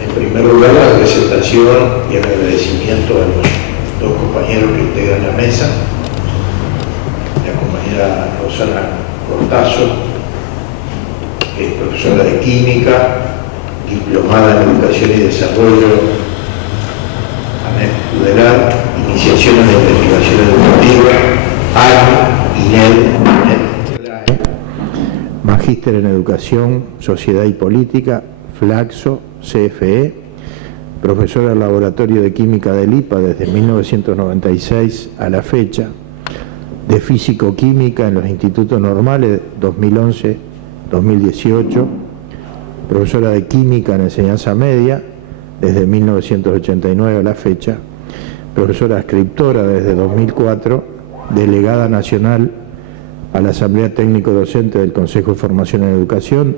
En primer lugar, la presentación y el agradecimiento a los dos compañeros que integran la mesa, la compañera Rosana Cortazo, que es profesora de química, diplomada en educación y desarrollo, ANEP Udelar, iniciación en investigación educativa, INED, magíster en educación, sociedad y política, Flaxo, CFE, profesora del laboratorio de química del IPA desde 1996 a la fecha, de físico-química en los institutos normales 2011-2018, profesora de química en enseñanza media desde 1989 a la fecha, profesora escriptora desde 2004, delegada nacional a la Asamblea Técnico Docente del Consejo de Formación en Educación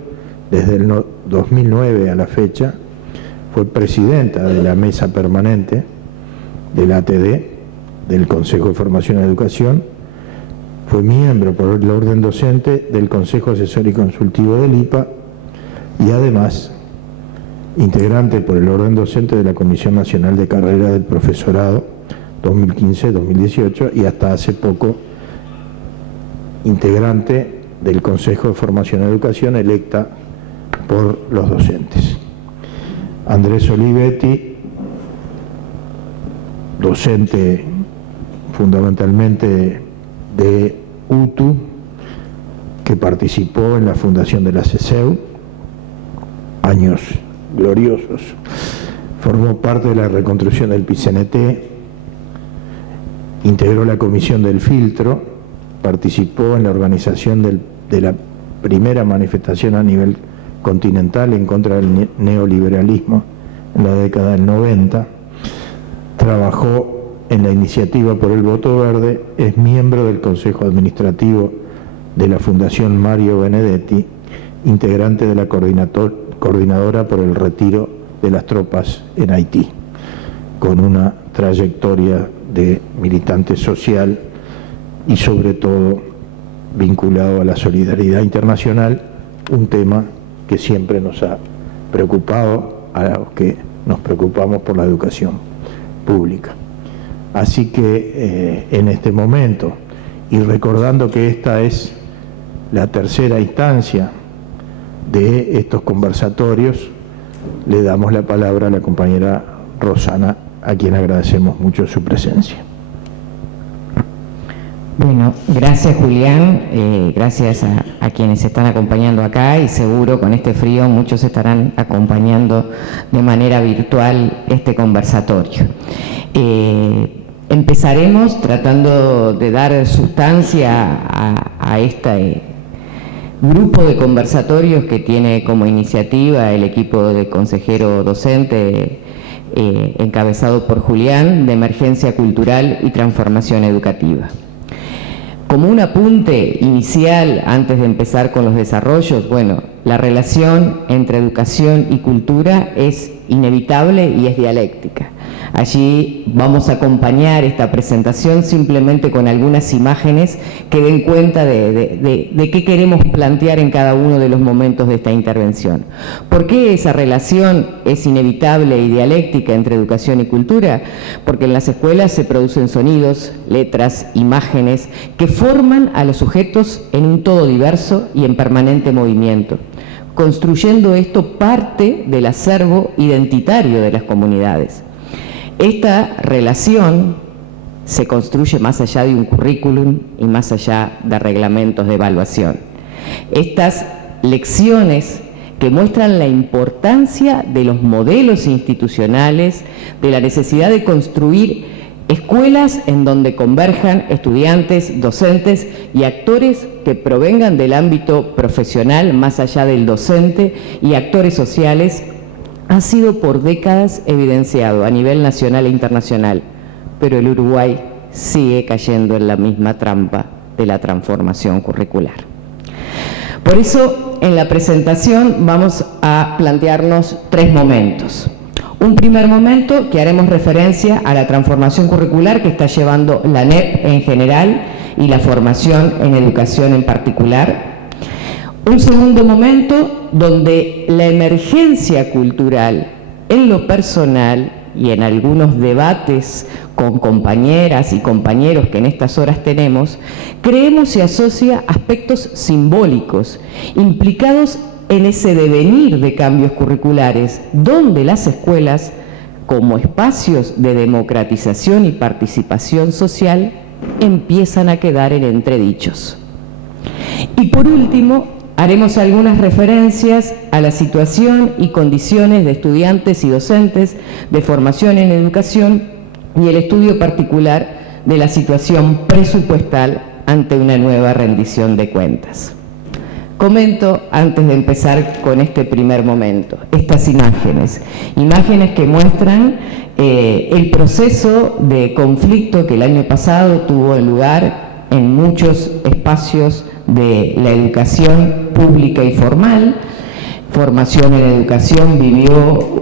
desde el 2009 a la fecha, fue presidenta de la mesa permanente del ATD, del Consejo de Formación en Educación, fue miembro por el orden docente del Consejo Asesor y Consultivo del IPA y además integrante por el orden docente de la Comisión Nacional de Carrera del Profesorado 2015-2018 y hasta hace poco integrante del Consejo de Formación en Educación electa por los docentes. Andrés Olivetti, docente fundamentalmente de UTU, que participó en la fundación de la CESEU, años gloriosos, formó parte de la reconstrucción del PICNT, integró la comisión del filtro, participó en la organización de la primera manifestación a nivel continental en contra del neoliberalismo en la década del 90, trabajó en la iniciativa por el voto verde, es miembro del Consejo Administrativo de la Fundación Mario Benedetti, integrante de la coordinadora por el retiro de las tropas en Haití, con una trayectoria de militante social y sobre todo vinculado a la solidaridad internacional, un tema que siempre nos ha preocupado a los que nos preocupamos por la educación pública. Así que en este momento, y recordando que esta es la tercera instancia de estos conversatorios, le damos la palabra a la compañera Rosana, a quien agradecemos mucho su presencia. Bueno, gracias Julián, gracias a quienes están acompañando acá y seguro con este frío muchos estarán acompañando de manera virtual este conversatorio. Empezaremos tratando de dar sustancia a este grupo de conversatorios que tiene como iniciativa el equipo de consejero docente encabezado por Julián, de emergencia cultural y transformación educativa. Como un apunte inicial, antes de empezar con los desarrollos, bueno, la relación entre educación y cultura es inevitable y es dialéctica. Allí vamos a acompañar esta presentación simplemente con algunas imágenes que den cuenta de qué queremos plantear en cada uno de los momentos de esta intervención. ¿Por qué esa relación es inevitable y dialéctica entre educación y cultura? Porque en las escuelas se producen sonidos, letras, imágenes que forman a los sujetos en un todo diverso y en permanente movimiento, construyendo esto parte del acervo identitario de las comunidades. Esta relación se construye más allá de un currículum y más allá de reglamentos de evaluación. Estas lecciones que muestran la importancia de los modelos institucionales, de la necesidad de construir escuelas en donde converjan estudiantes, docentes y actores que provengan del ámbito profesional más allá del docente y actores sociales, ha sido por décadas evidenciado a nivel nacional e internacional, pero el Uruguay sigue cayendo en la misma trampa de la transformación curricular. Por eso, en la presentación vamos a plantearnos tres momentos. Un primer momento que haremos referencia a la transformación curricular que está llevando la ANEP en general y la formación en educación en particular. Un segundo momento donde la emergencia cultural en lo personal y en algunos debates con compañeras y compañeros que en estas horas tenemos, creemos se asocia aspectos simbólicos implicados en ese devenir de cambios curriculares, donde las escuelas, como espacios de democratización y participación social, empiezan a quedar en entredichos. Y por último, haremos algunas referencias a la situación y condiciones de estudiantes y docentes de formación en educación y el estudio particular de la situación presupuestal ante una nueva rendición de cuentas. Comento, antes de empezar con este primer momento, estas imágenes que muestran el proceso de conflicto que el año pasado tuvo lugar en muchos espacios de la educación pública y formal. Formación en Educación vivió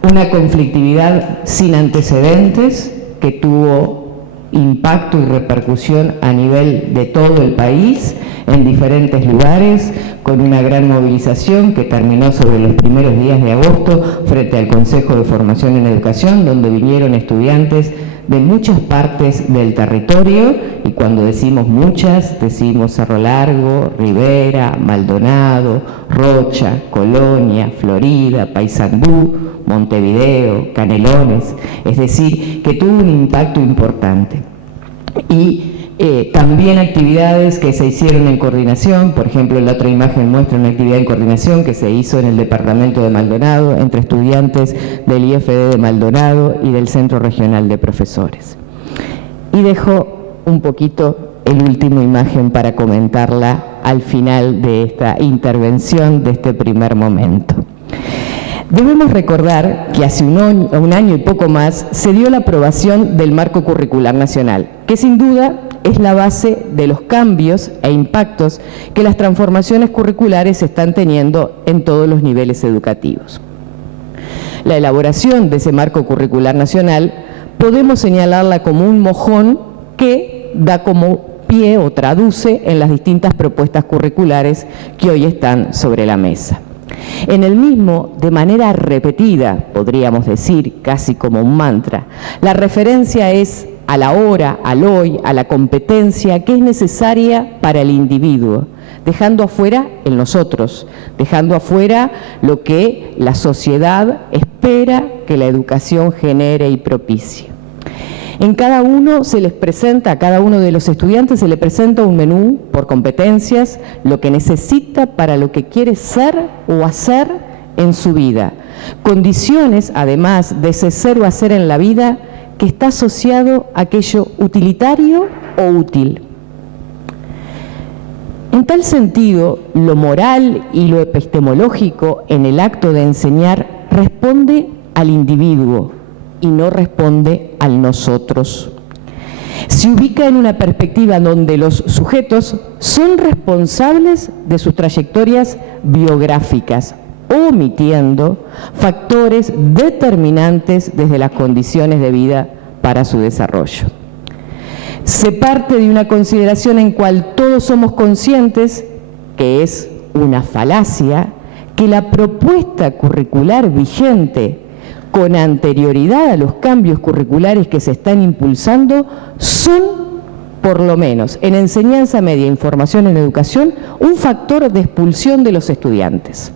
una conflictividad sin antecedentes que tuvo impacto y repercusión a nivel de todo el país, en diferentes lugares, con una gran movilización que terminó sobre los primeros días de agosto frente al Consejo de Formación en Educación, donde vinieron estudiantes de muchas partes del territorio, y cuando decimos muchas, decimos Cerro Largo, Rivera, Maldonado, Rocha, Colonia, Florida, Paysandú, Montevideo, Canelones, es decir, que tuvo un impacto importante. Y también actividades que se hicieron en coordinación, por ejemplo, la otra imagen muestra una actividad en coordinación que se hizo en el departamento de Maldonado entre estudiantes del IFD de Maldonado y del Centro Regional de Profesores. Y dejo un poquito el último imagen para comentarla al final de esta intervención, de este primer momento. Debemos recordar que hace un año y poco más se dio la aprobación del Marco Curricular Nacional, que sin duda es la base de los cambios e impactos que las transformaciones curriculares están teniendo en todos los niveles educativos. La elaboración de ese Marco Curricular Nacional podemos señalarla como un mojón que da como pie o traduce en las distintas propuestas curriculares que hoy están sobre la mesa. En el mismo, de manera repetida, podríamos decir, casi como un mantra, la referencia es a la hora, al hoy, a la competencia que es necesaria para el individuo, dejando afuera el nosotros, dejando afuera lo que la sociedad espera que la educación genere y propicie. En cada uno se les presenta, a cada uno de los estudiantes se le presenta un menú por competencias, lo que necesita para lo que quiere ser o hacer en su vida. Condiciones, además de ese ser o hacer en la vida, que está asociado a aquello utilitario o útil. En tal sentido, lo moral y lo epistemológico en el acto de enseñar responde al individuo y no responde al nosotros. Se ubica en una perspectiva donde los sujetos son responsables de sus trayectorias biográficas, omitiendo factores determinantes desde las condiciones de vida para su desarrollo. Se parte de una consideración en cual todos somos conscientes, que es una falacia, que la propuesta curricular vigente con anterioridad a los cambios curriculares que se están impulsando son, por lo menos en enseñanza media e información en educación, un factor de expulsión de los estudiantes.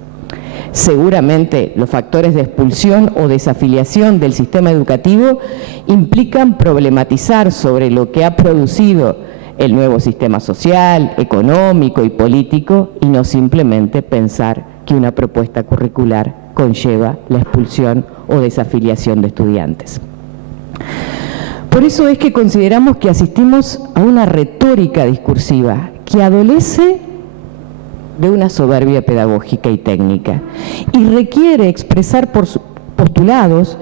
Seguramente los factores de expulsión o desafiliación del sistema educativo implican problematizar sobre lo que ha producido el nuevo sistema social, económico y político, y no simplemente pensar que una propuesta curricular conlleva la expulsión o desafiliación de estudiantes. Por eso es que consideramos que asistimos a una retórica discursiva que adolece de una soberbia pedagógica y técnica y requiere expresar por postulados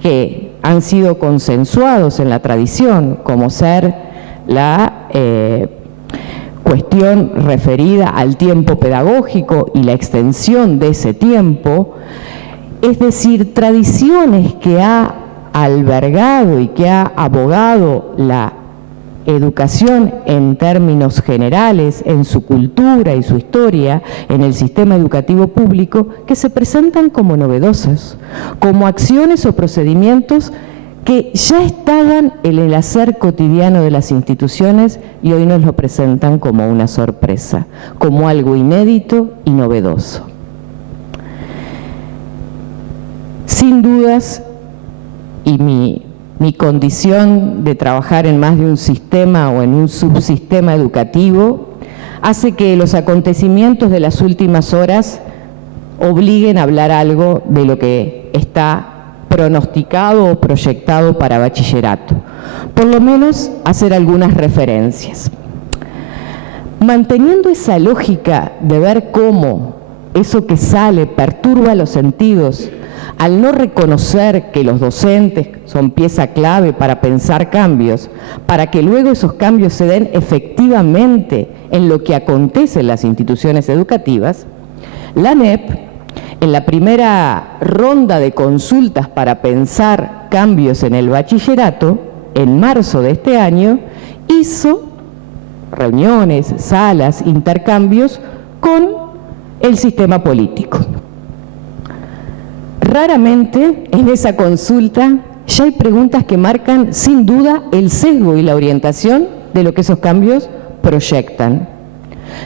que han sido consensuados en la tradición, como ser la cuestión referida al tiempo pedagógico y la extensión de ese tiempo, es decir, tradiciones que ha albergado y que ha abogado la educación en términos generales, en su cultura y su historia, en el sistema educativo público, que se presentan como novedosas, como acciones o procedimientos que ya estaban en el hacer cotidiano de las instituciones y hoy nos lo presentan como una sorpresa, como algo inédito y novedoso. Sin dudas, y mi condición de trabajar en más de un sistema o en un subsistema educativo hace que los acontecimientos de las últimas horas obliguen a hablar algo de lo que está pronosticado o proyectado para bachillerato, por lo menos hacer algunas referencias. Manteniendo esa lógica de ver cómo eso que sale perturba los sentidos, al no reconocer que los docentes son pieza clave para pensar cambios, para que luego esos cambios se den efectivamente en lo que acontece en las instituciones educativas, la ANEP, en la primera ronda de consultas para pensar cambios en el bachillerato, en marzo de este año, hizo reuniones, salas, intercambios con el sistema político. Raramente en esa consulta ya hay preguntas que marcan sin duda el sesgo y la orientación de lo que esos cambios proyectan.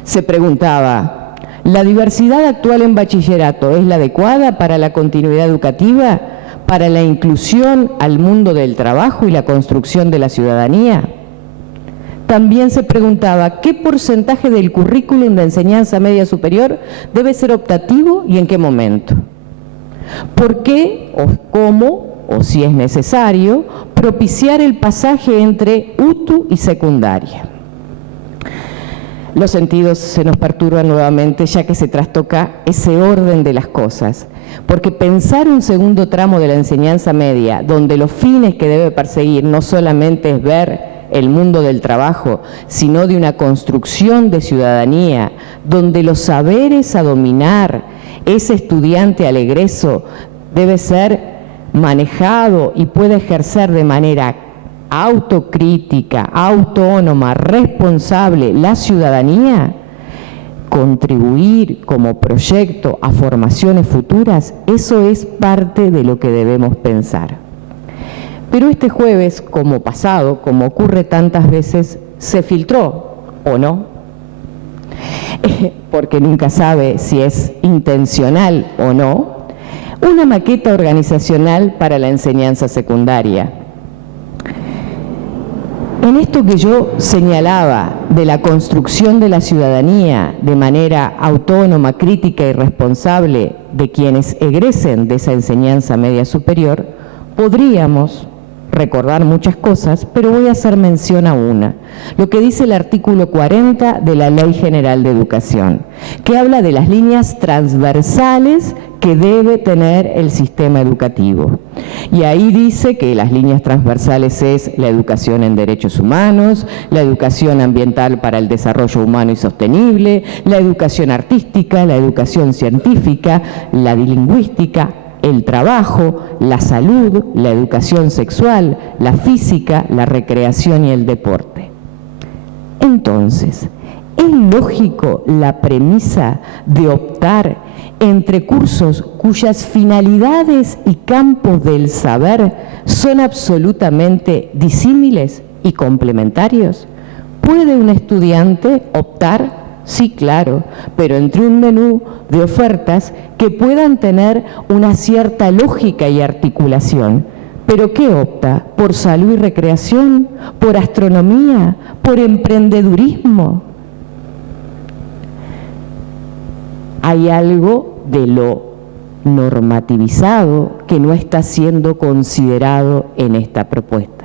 Se preguntaba, ¿la diversidad actual en bachillerato es la adecuada para la continuidad educativa, para la inclusión al mundo del trabajo y la construcción de la ciudadanía? También se preguntaba, ¿qué porcentaje del currículum de enseñanza media superior debe ser optativo y en qué momento? ¿Por qué o cómo, o si es necesario, propiciar el pasaje entre UTU y secundaria? Los sentidos se nos perturban nuevamente ya que se trastoca ese orden de las cosas, porque pensar un segundo tramo de la enseñanza media, donde los fines que debe perseguir no solamente es ver el mundo del trabajo, sino de una construcción de ciudadanía, donde los saberes a dominar, ese estudiante al egreso debe ser manejado y puede ejercer de manera autocrítica, autónoma, responsable la ciudadanía, contribuir como proyecto a formaciones futuras, eso es parte de lo que debemos pensar. Pero este jueves, como pasado, como ocurre tantas veces, se filtró, ¿o no? Porque nunca sabe si es intencional o no, una maqueta organizacional para la enseñanza secundaria. En esto que yo señalaba de la construcción de la ciudadanía de manera autónoma, crítica y responsable de quienes egresen de esa enseñanza media superior, podríamos recordar muchas cosas, pero voy a hacer mención a una, lo que dice el artículo 40 de la Ley General de Educación, que habla de las líneas transversales que debe tener el sistema educativo. Y ahí dice que las líneas transversales es la educación en derechos humanos, la educación ambiental para el desarrollo humano y sostenible, la educación artística, la educación científica, la lingüística, el trabajo, la salud, la educación sexual, la física, la recreación y el deporte. Entonces, ¿es lógico la premisa de optar entre cursos cuyas finalidades y campos del saber son absolutamente disímiles y complementarios? ¿Puede un estudiante optar? Sí, claro, pero entre un menú de ofertas que puedan tener una cierta lógica y articulación. ¿Pero qué opta? ¿Por salud y recreación? ¿Por astronomía? ¿Por emprendedurismo? Hay algo de lo normativizado que no está siendo considerado en esta propuesta.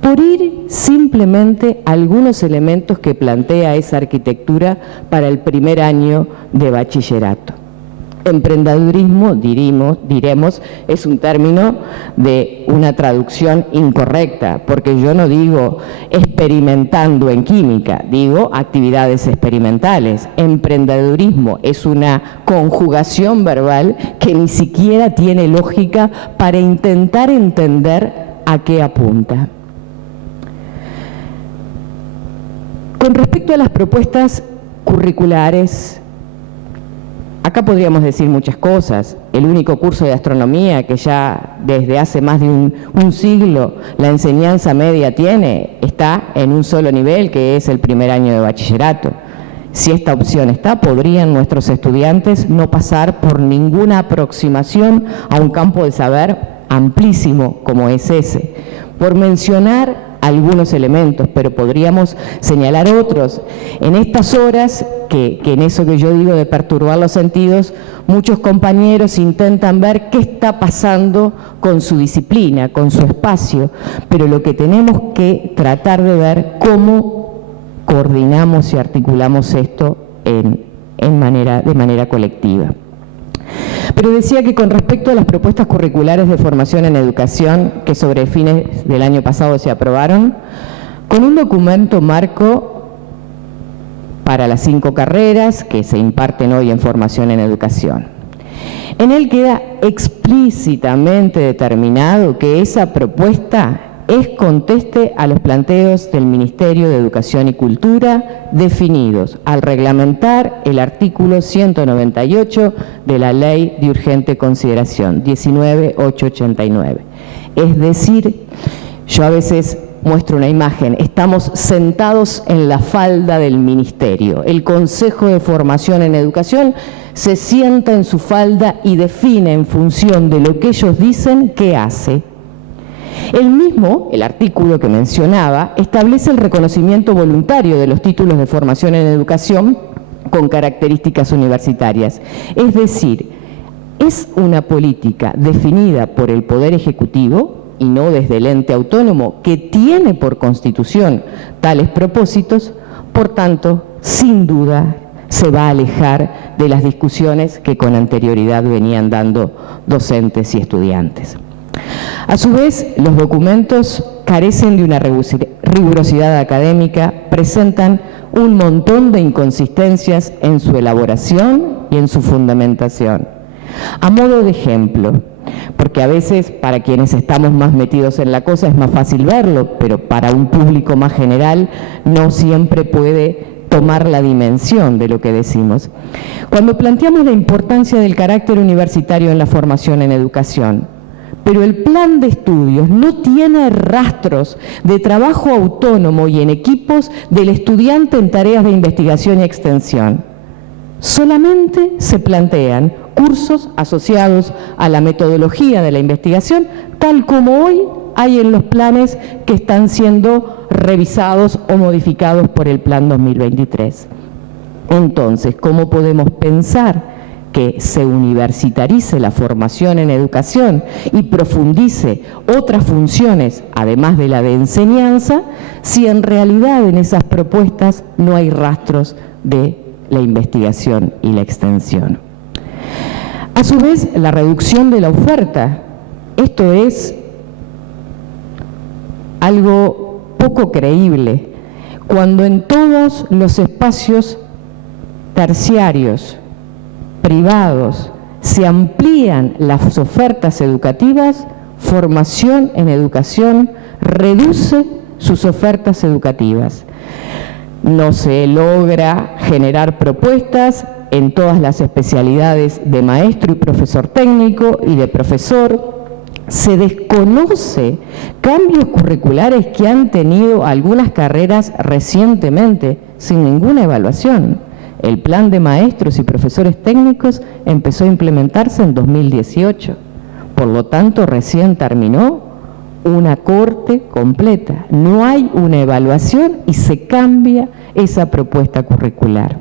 Por ir simplemente a algunos elementos que plantea esa arquitectura para el primer año de bachillerato. Emprendedurismo, diremos, es un término de una traducción incorrecta, porque yo no digo experimentando en química, digo actividades experimentales. Emprendedurismo es una conjugación verbal que ni siquiera tiene lógica para intentar entender a qué apunta. Con respecto a las propuestas curriculares, acá podríamos decir muchas cosas. El único curso de astronomía que ya desde hace más de un siglo la enseñanza media tiene, está en un solo nivel, que es el primer año de bachillerato. Si esta opción está, podrían nuestros estudiantes no pasar por ninguna aproximación a un campo de saber amplísimo como es ese. Por mencionar algunos elementos, pero podríamos señalar otros. En estas horas, que en eso que yo digo de perturbar los sentidos, muchos compañeros intentan ver qué está pasando con su disciplina, con su espacio, pero lo que tenemos que tratar de ver cómo coordinamos y articulamos esto de manera colectiva. Pero decía que con respecto a las propuestas curriculares de formación en educación que sobre fines del año pasado se aprobaron, con un documento marco para las 5 carreras que se imparten hoy en formación en educación. En él queda explícitamente determinado que esa propuesta conteste a los planteos del Ministerio de Educación y Cultura definidos al reglamentar el artículo 198 de la Ley de Urgente Consideración, 19.889. Es decir, yo a veces muestro una imagen, estamos sentados en la falda del Ministerio. El Consejo de Formación en Educación se sienta en su falda y define en función de lo que ellos dicen qué hace. El artículo que mencionaba, establece el reconocimiento voluntario de los títulos de formación en educación con características universitarias. Es decir, es una política definida por el Poder Ejecutivo y no desde el ente autónomo que tiene por constitución tales propósitos, por tanto, sin duda, se va a alejar de las discusiones que con anterioridad venían dando docentes y estudiantes. A su vez, los documentos carecen de una rigurosidad académica, presentan un montón de inconsistencias en su elaboración y en su fundamentación. A modo de ejemplo, porque a veces para quienes estamos más metidos en la cosa es más fácil verlo, pero para un público más general no siempre puede tomar la dimensión de lo que decimos. Cuando planteamos la importancia del carácter universitario en la formación en educación, pero el plan de estudios no tiene rastros de trabajo autónomo y en equipos del estudiante en tareas de investigación y extensión. Solamente se plantean cursos asociados a la metodología de la investigación, tal como hoy hay en los planes que están siendo revisados o modificados por el Plan 2023. Entonces, ¿cómo podemos pensar que se universitarice la formación en educación y profundice otras funciones, además de la de enseñanza, si en realidad en esas propuestas no hay rastros de la investigación y la extensión? A su vez, la reducción de la oferta, esto es algo poco creíble, cuando en todos los espacios terciarios, privados, se amplían las ofertas educativas, formación en educación reduce sus ofertas educativas. No se logra generar propuestas en todas las especialidades de maestro y profesor técnico y de profesor. Se desconoce cambios curriculares que han tenido algunas carreras recientemente sin ninguna evaluación. El plan de maestros y profesores técnicos empezó a implementarse en 2018. Por lo tanto, recién terminó una corte completa. No hay una evaluación y se cambia esa propuesta curricular.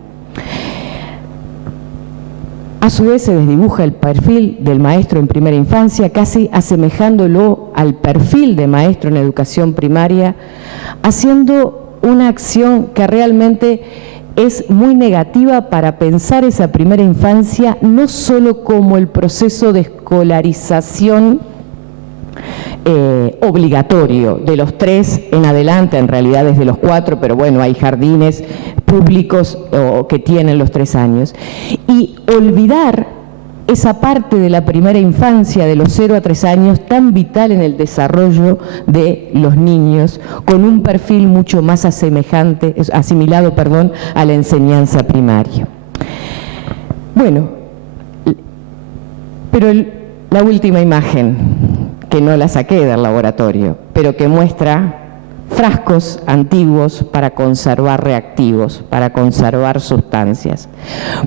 A su vez se desdibuja el perfil del maestro en primera infancia, casi asemejándolo al perfil de maestro en educación primaria, haciendo una acción que realmente es muy negativa para pensar esa primera infancia no solo como el proceso de escolarización obligatorio de los 3 en adelante, en realidad desde los 4, pero bueno, hay jardines públicos que tienen los 3 años, y olvidar esa parte de la primera infancia, de los 0 a 3 años, tan vital en el desarrollo de los niños, con un perfil mucho más asimilado a la enseñanza primaria. Bueno, pero la última imagen, que no la saqué del laboratorio, pero que muestra frascos antiguos para conservar reactivos, para conservar sustancias.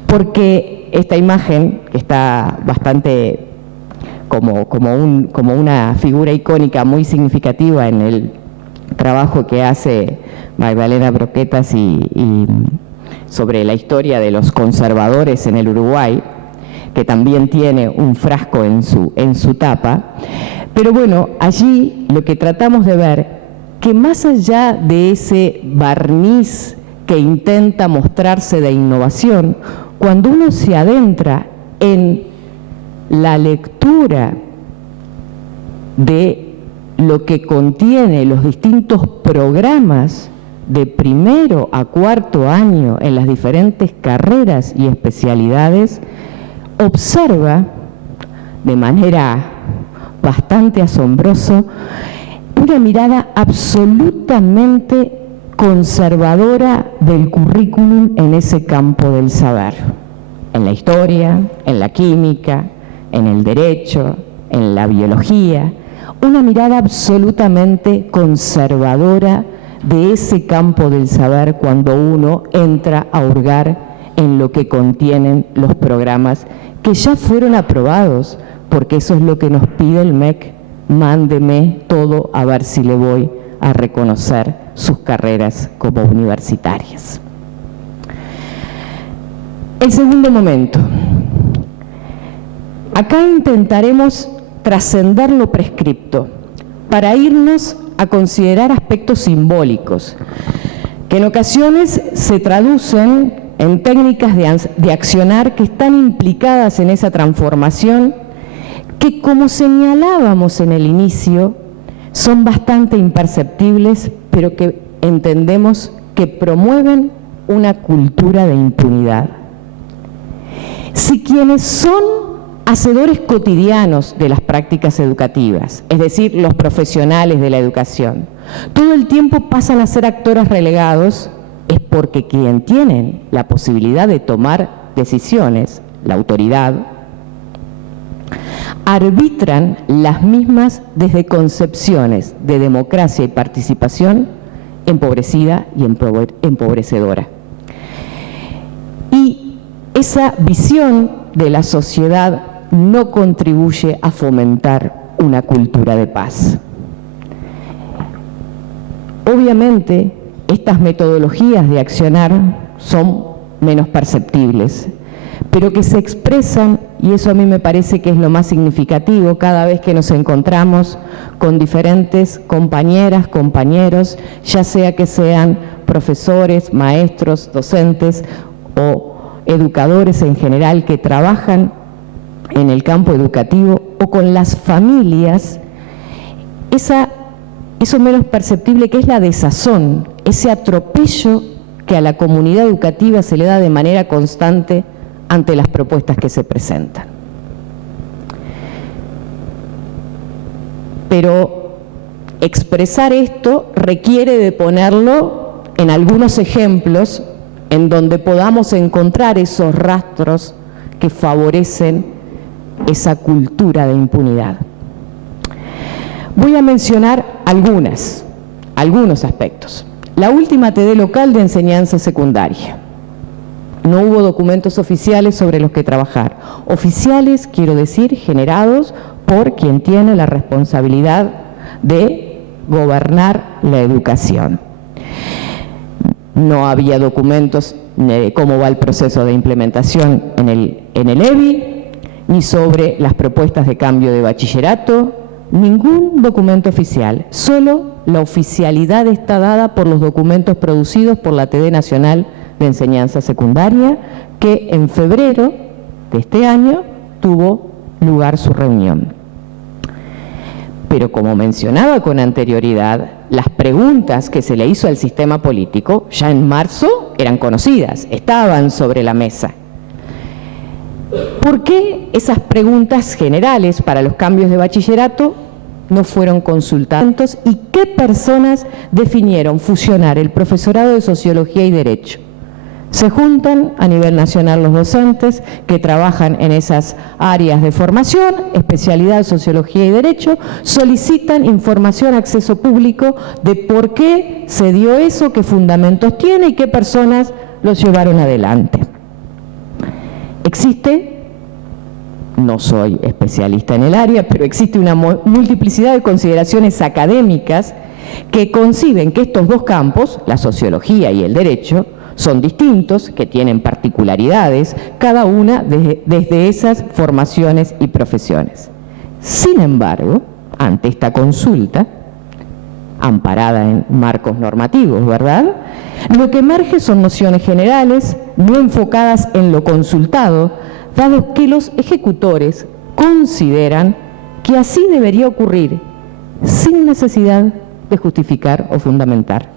Porque esta imagen, que está bastante como una figura icónica muy significativa en el trabajo que hace Magdalena Broquetas y sobre la historia de los conservadores en el Uruguay, que también tiene un frasco en su tapa. Pero bueno, allí lo que tratamos de ver, que más allá de ese barniz que intenta mostrarse de innovación, cuando uno se adentra en la lectura de lo que contiene los distintos programas de primero a cuarto año en las diferentes carreras y especialidades, observa de manera bastante asombrosa una mirada absolutamente conservadora del currículum en ese campo del saber, en la historia, en la química, en el derecho, en la biología, una mirada absolutamente conservadora de ese campo del saber cuando uno entra a hurgar en lo que contienen los programas que ya fueron aprobados, porque eso es lo que nos pide el MEC. Mándeme todo a ver si le voy a reconocer sus carreras como universitarias. El segundo momento. Acá intentaremos trascender lo prescripto para irnos a considerar aspectos simbólicos, que en ocasiones se traducen en técnicas de accionar que están implicadas en esa transformación, que, como señalábamos en el inicio, son bastante imperceptibles, pero que entendemos que promueven una cultura de impunidad. Si quienes son hacedores cotidianos de las prácticas educativas, es decir, los profesionales de la educación, todo el tiempo pasan a ser actores relegados, es porque quien tienen la posibilidad de tomar decisiones, la autoridad, arbitran las mismas desde concepciones de democracia y participación empobrecida y empobrecedora. Y esa visión de la sociedad no contribuye a fomentar una cultura de paz. Obviamente, estas metodologías de accionar son menos perceptibles, pero que se expresan, y eso a mí me parece que es lo más significativo cada vez que nos encontramos con diferentes compañeras, compañeros, ya sea que sean profesores, maestros, docentes o educadores en general que trabajan en el campo educativo o con las familias, eso menos perceptible que es la desazón, ese atropello que a la comunidad educativa se le da de manera constante ante las propuestas que se presentan. Pero expresar esto requiere de ponerlo en algunos ejemplos en donde podamos encontrar esos rastros que favorecen esa cultura de impunidad. Voy a mencionar algunos aspectos. La última TD local de enseñanza secundaria. No hubo documentos oficiales sobre los que trabajar. Oficiales, quiero decir, generados por quien tiene la responsabilidad de gobernar la educación. No había documentos de cómo va el proceso de implementación en el EBI, ni sobre las propuestas de cambio de bachillerato, ningún documento oficial. Solo la oficialidad está dada por los documentos producidos por la TD Nacional de Enseñanza Secundaria, que en febrero de este año tuvo lugar su reunión. Pero como mencionaba con anterioridad, las preguntas que se le hizo al sistema político ya en marzo eran conocidas, estaban sobre la mesa. ¿Por qué esas preguntas generales para los cambios de bachillerato no fueron consultadas? ¿Y qué personas definieron fusionar el profesorado de Sociología y Derecho? Se juntan a nivel nacional los docentes que trabajan en esas áreas de formación, especialidad de Sociología y Derecho, solicitan información, acceso público de por qué se dio eso, qué fundamentos tiene y qué personas los llevaron adelante. Existe, no soy especialista en el área, pero existe una multiplicidad de consideraciones académicas que conciben que estos dos campos, la sociología y el derecho, son distintos, que tienen particularidades, cada una desde esas formaciones y profesiones. Sin embargo, ante esta consulta, amparada en marcos normativos, ¿verdad?, lo que emerge son nociones generales, no enfocadas en lo consultado, dado que los ejecutores consideran que así debería ocurrir, sin necesidad de justificar o fundamentar.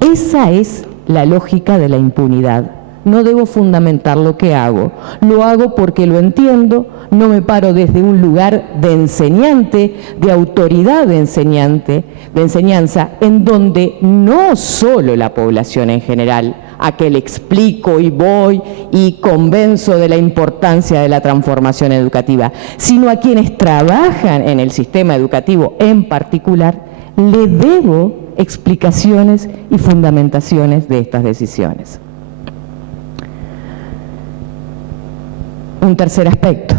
Esa es la lógica de la impunidad. No debo fundamentar lo que hago, lo hago porque lo entiendo, no me paro desde un lugar de enseñante, de autoridad de enseñanza, en donde no solo la población en general, a que le explico y voy y convenzo de la importancia de la transformación educativa, sino a quienes trabajan en el sistema educativo en particular, le debo explicaciones y fundamentaciones de estas decisiones. Un tercer aspecto,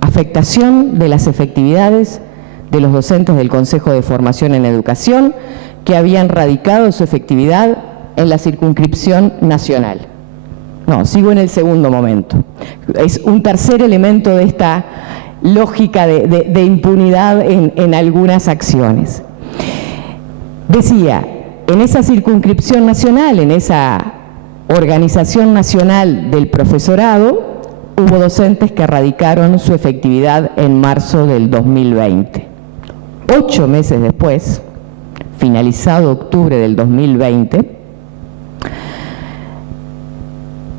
afectación de las efectividades de los docentes del Consejo de Formación en Educación que habían radicado su efectividad en la circunscripción nacional. No, sigo en el segundo momento. Es un tercer elemento de esta lógica de impunidad en algunas acciones. Decía, en esa circunscripción nacional, en esa organización nacional del profesorado, hubo docentes que radicaron su efectividad en marzo del 2020. 8 meses después, finalizado octubre del 2020,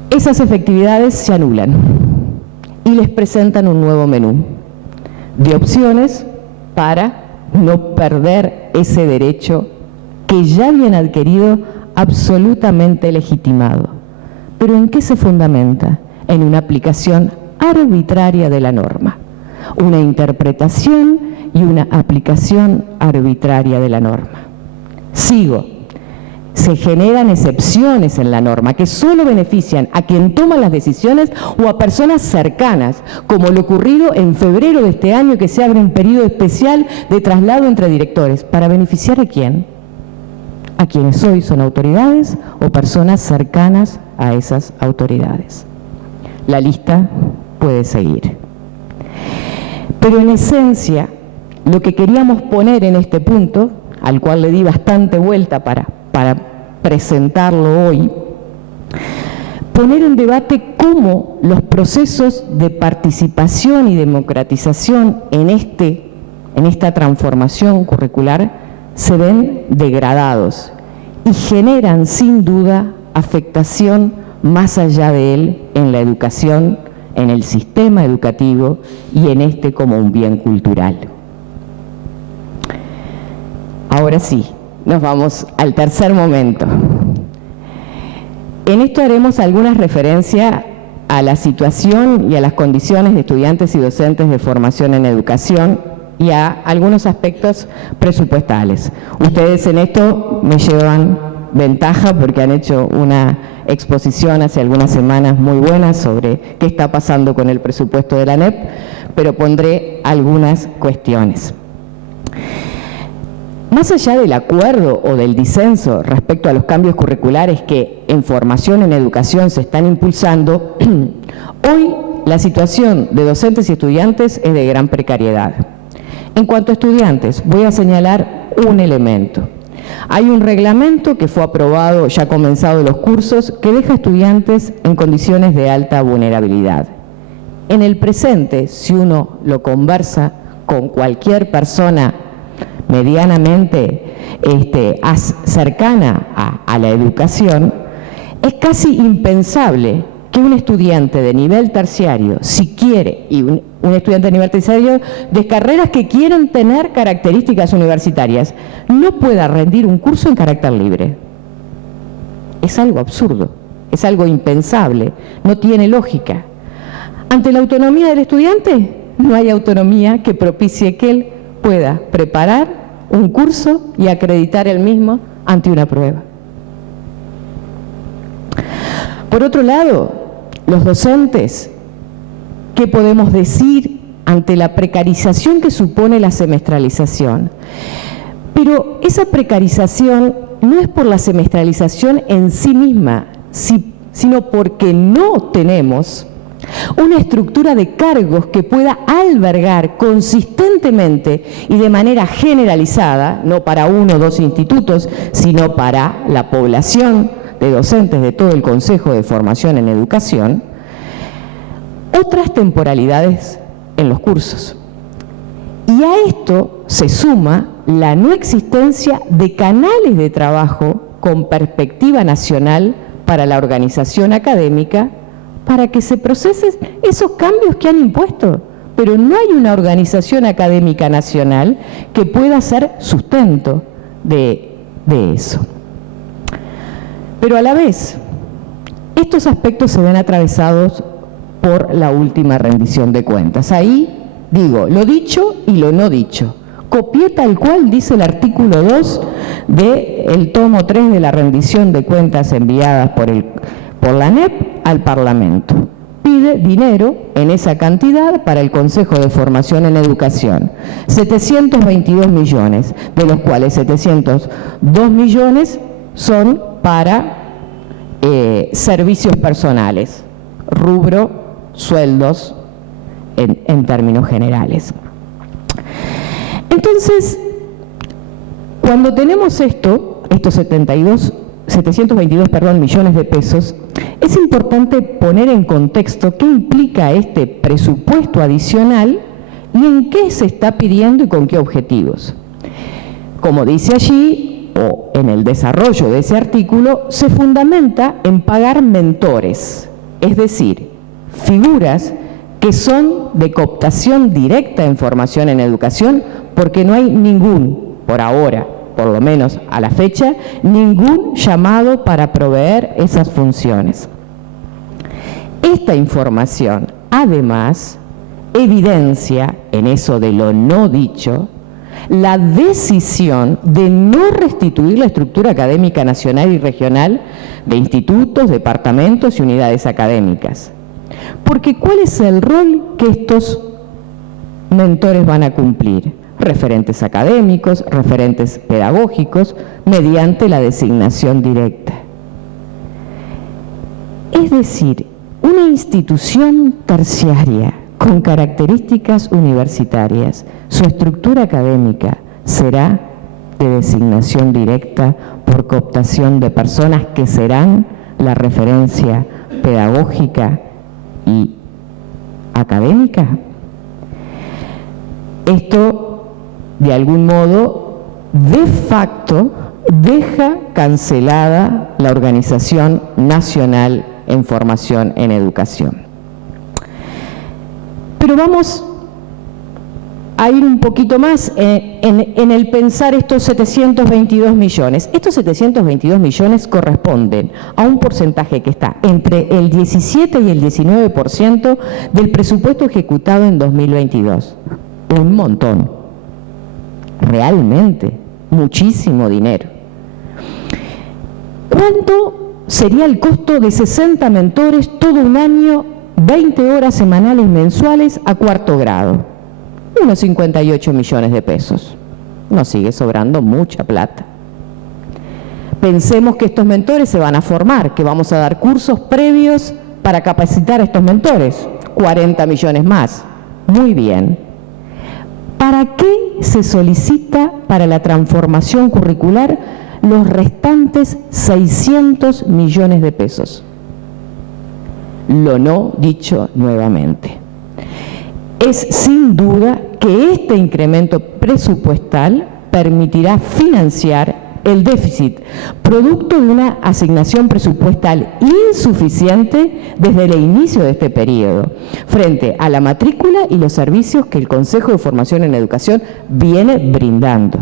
esas efectividades se anulan y les presentan un nuevo menú de opciones para no perder ese derecho que ya habían adquirido absolutamente legitimado. ¿Pero en qué se fundamenta? En una aplicación arbitraria de la norma, una interpretación y una aplicación arbitraria de la norma. Sigo. Se generan excepciones en la norma que solo benefician a quien toma las decisiones o a personas cercanas, como lo ocurrido en febrero de este año, que se abre un periodo especial de traslado entre directores. ¿Para beneficiar a quién? A quienes hoy son autoridades o personas cercanas a esas autoridades. La lista puede seguir. Pero en esencia, lo que queríamos poner en este punto, al cual le di bastante vuelta para presentarlo hoy, poner en debate cómo los procesos de participación y democratización en esta transformación curricular se ven degradados y generan sin duda afectación más allá de él en la educación, en el sistema educativo y en este como un bien cultural. Ahora sí, nos vamos al tercer momento. En esto haremos algunas referencias a la situación y a las condiciones de estudiantes y docentes de formación en educación y a algunos aspectos presupuestales. Ustedes en esto me llevan ventaja porque han hecho una exposición hace algunas semanas muy buena sobre qué está pasando con el presupuesto de la ANEP, pero pondré algunas cuestiones. Más allá del acuerdo o del disenso respecto a los cambios curriculares que en formación en educación se están impulsando, hoy la situación de docentes y estudiantes es de gran precariedad. En cuanto a estudiantes, voy a señalar un elemento. Hay un reglamento que fue aprobado, ya comenzado los cursos, que deja estudiantes en condiciones de alta vulnerabilidad. En el presente, si uno lo conversa con cualquier persona medianamente cercana a la educación, es casi impensable que un estudiante de nivel terciario, si quiere, y un estudiante de nivel terciario de carreras que quieren tener características universitarias, no pueda rendir un curso en carácter libre. Es algo absurdo, es algo impensable, no tiene lógica. Ante la autonomía del estudiante, no hay autonomía que propicie que él pueda preparar un curso y acreditar el mismo ante una prueba. Por otro lado, los docentes, ¿qué podemos decir ante la precarización que supone la semestralización? Pero esa precarización no es por la semestralización en sí misma, sino porque no tenemos una estructura de cargos que pueda albergar consistentemente y de manera generalizada, no para uno o dos institutos, sino para la población de docentes de todo el Consejo de Formación en Educación, otras temporalidades en los cursos. Y a esto se suma la no existencia de canales de trabajo con perspectiva nacional para la organización académica para que se procesen esos cambios que han impuesto. Pero no hay una organización académica nacional que pueda ser sustento de eso. Pero a la vez, estos aspectos se ven atravesados por la última rendición de cuentas. Ahí digo lo dicho y lo no dicho. Copié tal cual dice el artículo 2 del tomo 3 de la rendición de cuentas enviadas por la ANEP al Parlamento. Pide dinero en esa cantidad para el Consejo de Formación en Educación. 722 millones, de los cuales 702 millones son para servicios personales, rubro, sueldos en términos generales. Entonces, cuando tenemos estos 722 millones de pesos, es importante poner en contexto qué implica este presupuesto adicional y en qué se está pidiendo y con qué objetivos. Como dice allí, o en el desarrollo de ese artículo, se fundamenta en pagar mentores, es decir, figuras que son de cooptación directa en formación en educación, porque no hay ningún, por ahora, por lo menos a la fecha, ningún llamado para proveer esas funciones. Esta información, además, evidencia, en eso de lo no dicho, la decisión de no restituir la estructura académica nacional y regional de institutos, departamentos y unidades académicas. Porque ¿cuál es el rol que estos mentores van a cumplir? Referentes académicos, referentes pedagógicos, mediante la designación directa. Es decir, una institución terciaria con características universitarias, su estructura académica será de designación directa por cooptación de personas que serán la referencia pedagógica y académica. Esto, de algún modo, de facto, deja cancelada la Organización Nacional en Formación en Educación. Pero vamos a ir un poquito más en el pensar estos 722 millones. Estos 722 millones corresponden a un porcentaje que está entre el 17 y el 19% del presupuesto ejecutado en 2022. Un montón. Realmente, muchísimo dinero. ¿Cuánto sería el costo de 60 mentores todo un año, 20 horas semanales mensuales a cuarto grado? Unos 58 millones de pesos. Nos sigue sobrando mucha plata. Pensemos que estos mentores se van a formar, que vamos a dar cursos previos para capacitar a estos mentores. 40 millones más. Muy bien. ¿Para qué se solicita para la transformación curricular los restantes 600 millones de pesos? Lo no dicho nuevamente. Es sin duda que este incremento presupuestal permitirá financiar el déficit, producto de una asignación presupuestal insuficiente desde el inicio de este periodo, frente a la matrícula y los servicios que el Consejo de Formación en Educación viene brindando.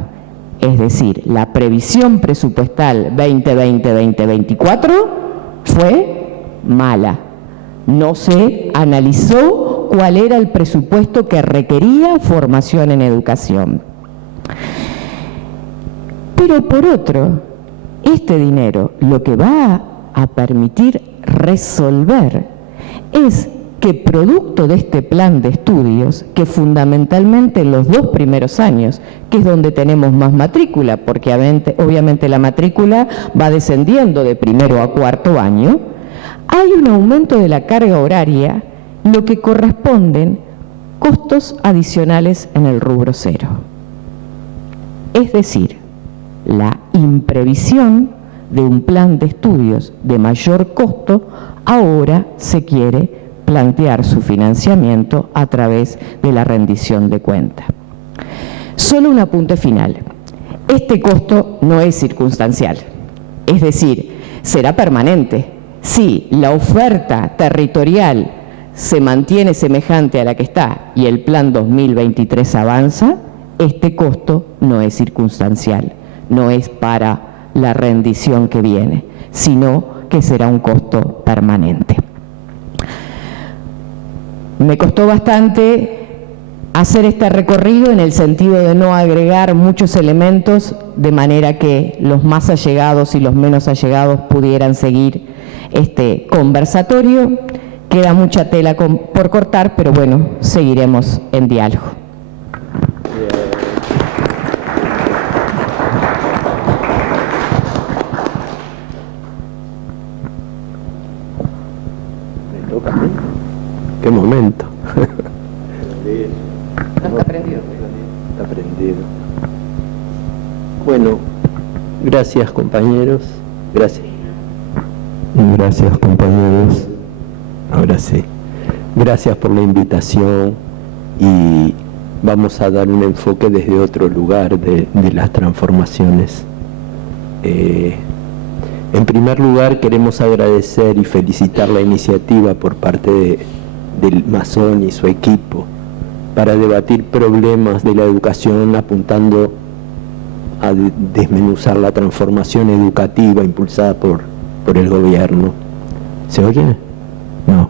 Es decir, la previsión presupuestal 2020-2024 fue mala. No se analizó cuál era el presupuesto que requería formación en educación. Pero por otro, este dinero lo que va a permitir resolver es que producto de este plan de estudios, que fundamentalmente en los 2 primeros años, que es donde tenemos más matrícula, porque obviamente la matrícula va descendiendo de primero a cuarto año, hay un aumento de la carga horaria, lo que corresponden costos adicionales en el rubro 0. Es decir, la imprevisión de un plan de estudios de mayor costo, ahora se quiere plantear su financiamiento a través de la rendición de cuentas. Solo un apunte final. Este costo no es circunstancial, es decir, será permanente. Si la oferta territorial se mantiene semejante a la que está y el plan 2023 avanza, este costo no es circunstancial, no es para la rendición que viene, sino que será un costo permanente. Me costó bastante hacer este recorrido en el sentido de no agregar muchos elementos, de manera que los más allegados y los menos allegados pudieran seguir este conversatorio. Queda mucha tela por cortar, pero bueno, seguiremos en diálogo. ¿Me toca a mí? ¿Qué momento? No está prendido. Está prendido. Bueno, gracias compañeros, gracias. Gracias compañeros, ahora sí. Gracias por la invitación y vamos a dar un enfoque desde otro lugar de las transformaciones. En primer lugar queremos agradecer y felicitar la iniciativa por parte del Masón y su equipo para debatir problemas de la educación apuntando a desmenuzar la transformación educativa impulsada por el gobierno. ¿Se oye? No.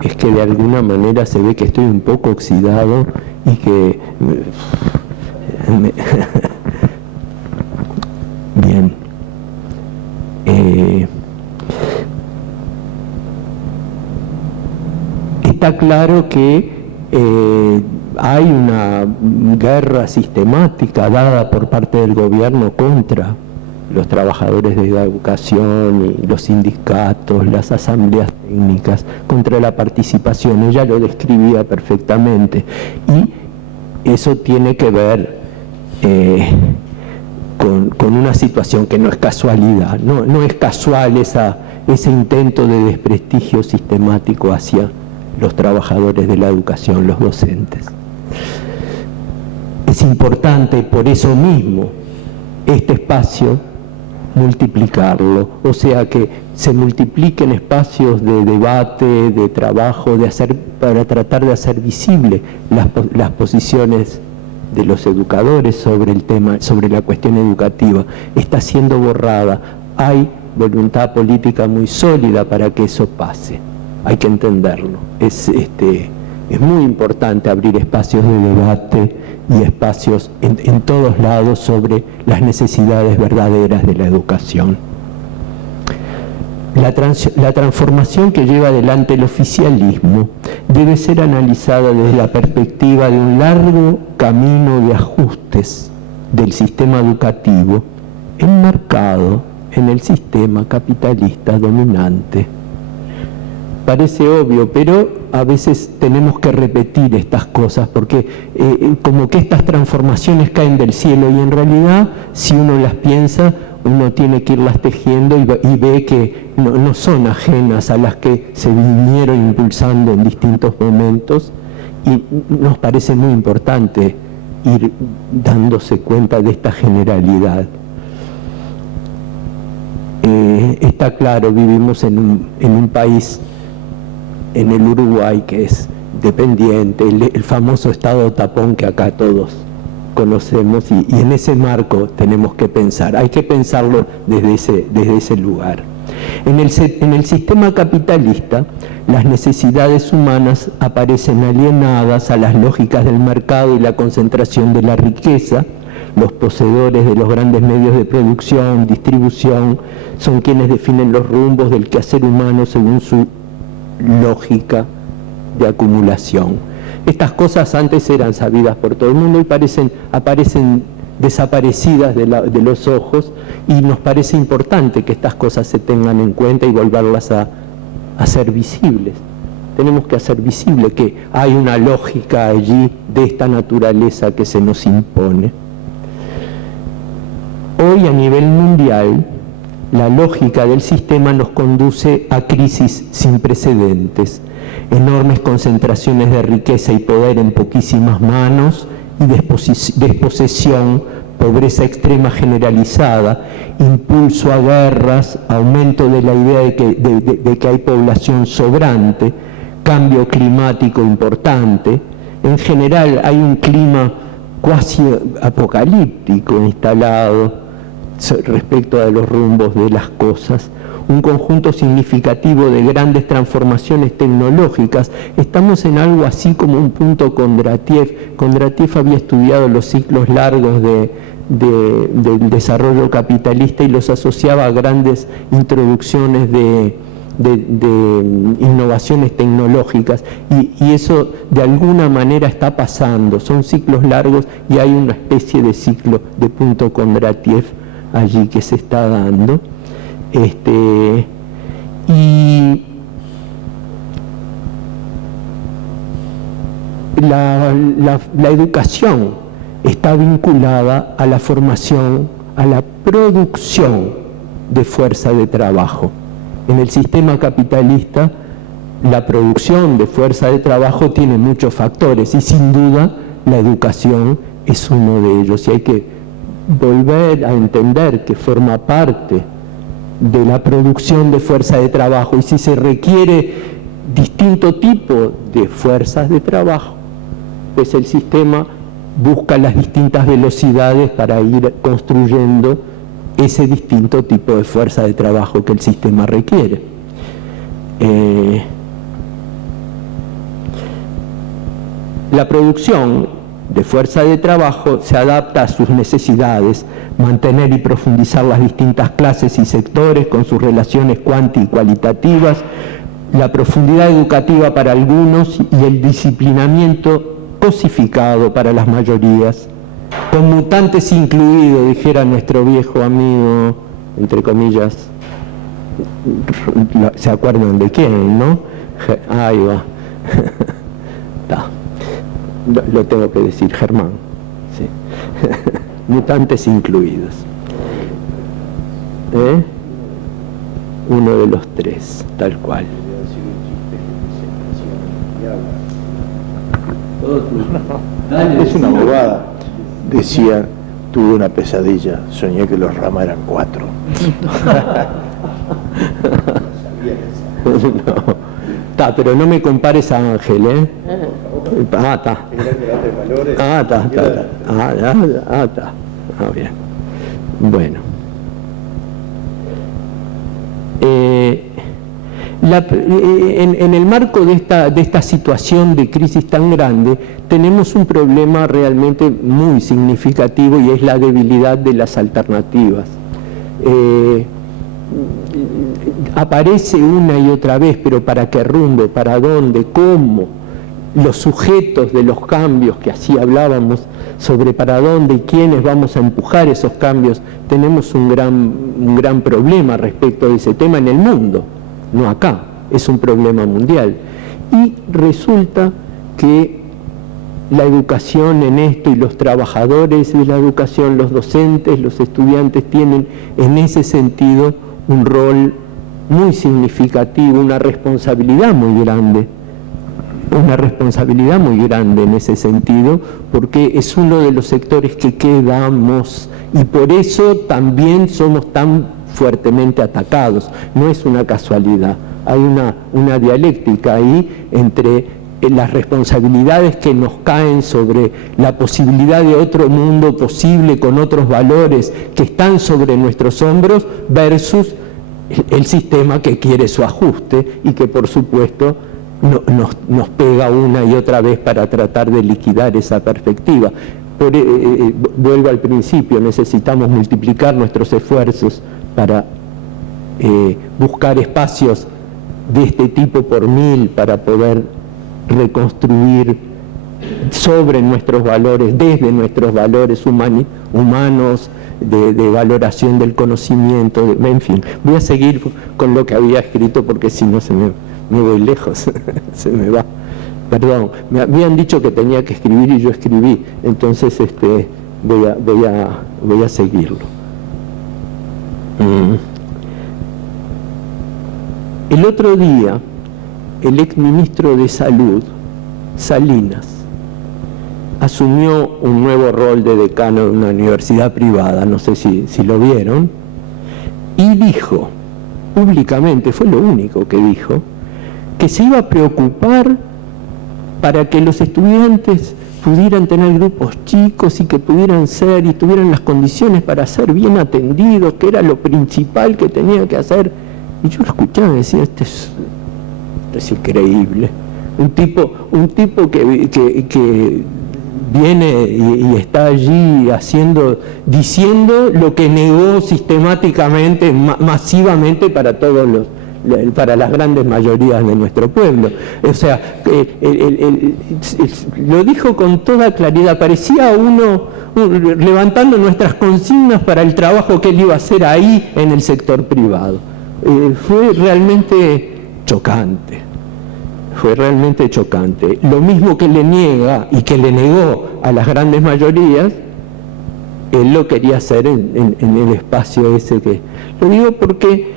Es que de alguna manera se ve que estoy un poco oxidado y que... Bien. Está claro que hay una guerra sistemática dada por parte del gobierno contra los trabajadores de la educación y los sindicatos, las asambleas técnicas, contra la participación. Ella lo describía perfectamente y eso tiene que ver con una situación que no es casualidad, no es casual ese intento de desprestigio sistemático hacia los trabajadores de la educación, los docentes. Es importante por eso mismo este espacio multiplicarlo, o sea que se multipliquen espacios de debate, de trabajo, para tratar de hacer visible las posiciones de los educadores sobre el tema, sobre la cuestión educativa. Está siendo borrada. Hay voluntad política muy sólida para que eso pase. Hay que entenderlo. Es muy importante abrir espacios de debate y espacios en todos lados sobre las necesidades verdaderas de la educación. La transformación que lleva adelante el oficialismo debe ser analizada desde la perspectiva de un largo camino de ajustes del sistema educativo enmarcado en el sistema capitalista dominante. Parece obvio, pero a veces tenemos que repetir estas cosas porque como que estas transformaciones caen del cielo y en realidad, si uno las piensa, uno tiene que irlas tejiendo y ve que no son ajenas a las que se vinieron impulsando en distintos momentos y nos parece muy importante ir dándose cuenta de esta generalidad. Está claro, vivimos en un país, en el Uruguay, que es dependiente, el famoso estado tapón que acá todos conocemos, y en ese marco tenemos que pensar, hay que pensarlo desde ese lugar. En el sistema capitalista, las necesidades humanas aparecen alienadas a las lógicas del mercado y la concentración de la riqueza. Los poseedores de los grandes medios de producción, distribución, son quienes definen los rumbos del quehacer humano según su lógica de acumulación. Estas cosas antes eran sabidas por todo el mundo y aparecen desaparecidas de los ojos, y nos parece importante que estas cosas se tengan en cuenta y volverlas a hacer visibles. Tenemos que hacer visible que hay una lógica allí de esta naturaleza que se nos impone. Hoy, a nivel mundial, la lógica del sistema nos conduce a crisis sin precedentes, enormes concentraciones de riqueza y poder en poquísimas manos y desposesión, pobreza extrema generalizada, impulso a guerras, aumento de la idea de que hay población sobrante, cambio climático importante. En general hay un clima cuasi apocalíptico instalado respecto a los rumbos de las cosas, un conjunto significativo de grandes transformaciones tecnológicas. Estamos en algo así como un punto Kondratiev. Kondratiev había estudiado los ciclos largos del desarrollo capitalista y los asociaba a grandes introducciones de innovaciones tecnológicas, y eso de alguna manera está pasando. Son ciclos largos y hay una especie de ciclo de punto Kondratiev allí que se está dando. Y la educación está vinculada a la formación, a la producción de fuerza de trabajo. En el sistema capitalista, la producción de fuerza de trabajo tiene muchos factores, y sin duda la educación es uno de ellos, y hay que volver a entender que forma parte de la producción de fuerza de trabajo, y si se requiere distinto tipo de fuerzas de trabajo, pues el sistema busca las distintas velocidades para ir construyendo ese distinto tipo de fuerza de trabajo que el sistema requiere. La producción de fuerza de trabajo se adapta a sus necesidades, mantener y profundizar las distintas clases y sectores con sus relaciones cuanti y cualitativas, la profundidad educativa para algunos y el disciplinamiento cosificado para las mayorías, con mutantes incluidos, dijera nuestro viejo amigo, entre comillas, ¿se acuerdan de quién, no? Ahí va. Lo tengo que decir, Germán. Sí. Mutantes incluidos. Uno de los tres, tal cual. Es una bobada. Decía, tuve una pesadilla, soñé que los Rama eran 4. No. Pero no me compares a Ángel, ¿eh? Está. Bien. Bueno. En el marco de esta situación de crisis tan grande, tenemos un problema realmente muy significativo, y es la debilidad de las alternativas. Aparece una y otra vez, pero ¿para qué rumbo? ¿Para dónde? ¿Cómo? Los sujetos de los cambios, que así hablábamos, sobre para dónde y quiénes vamos a empujar esos cambios. Tenemos un gran problema respecto de ese tema en el mundo, no acá, es un problema mundial. Y resulta que la educación en esto, y los trabajadores de la educación, los docentes, los estudiantes, tienen en ese sentido un rol muy significativo, una responsabilidad muy grande. una responsabilidad muy grande en ese sentido, porque es uno de los sectores que quedamos, y por eso también somos tan fuertemente atacados. No es una casualidad, hay una dialéctica ahí entre las responsabilidades que nos caen sobre la posibilidad de otro mundo posible con otros valores que están sobre nuestros hombros versus el sistema que quiere su ajuste y que por supuesto nos pega una y otra vez para tratar de liquidar esa perspectiva. Vuelvo al principio, necesitamos multiplicar nuestros esfuerzos para buscar espacios de este tipo por 1000 para poder reconstruir sobre nuestros valores, desde nuestros valores humanos, de valoración del conocimiento, en fin. Voy a seguir con lo que había escrito porque si no me voy lejos, se me va. Perdón, me habían dicho que tenía que escribir y yo escribí, entonces voy a seguirlo. El otro día, el exministro de Salud, Salinas, asumió un nuevo rol de decano de una universidad privada, no sé si lo vieron, y dijo públicamente, fue lo único que dijo, que se iba a preocupar para que los estudiantes pudieran tener grupos chicos y que pudieran ser y tuvieran las condiciones para ser bien atendidos, que era lo principal que tenía que hacer. Y yo lo escuchaba y decía, esto es increíble. Un tipo que viene y está allí diciendo lo que negó sistemáticamente, masivamente para para las grandes mayorías de nuestro pueblo. O sea, lo dijo con toda claridad, parecía uno levantando nuestras consignas para el trabajo que él iba a hacer ahí en el sector privado. Fue realmente chocante. Fue realmente chocante. Lo mismo que le niega y que le negó a las grandes mayorías, él lo quería hacer en el espacio ese que... Lo digo porque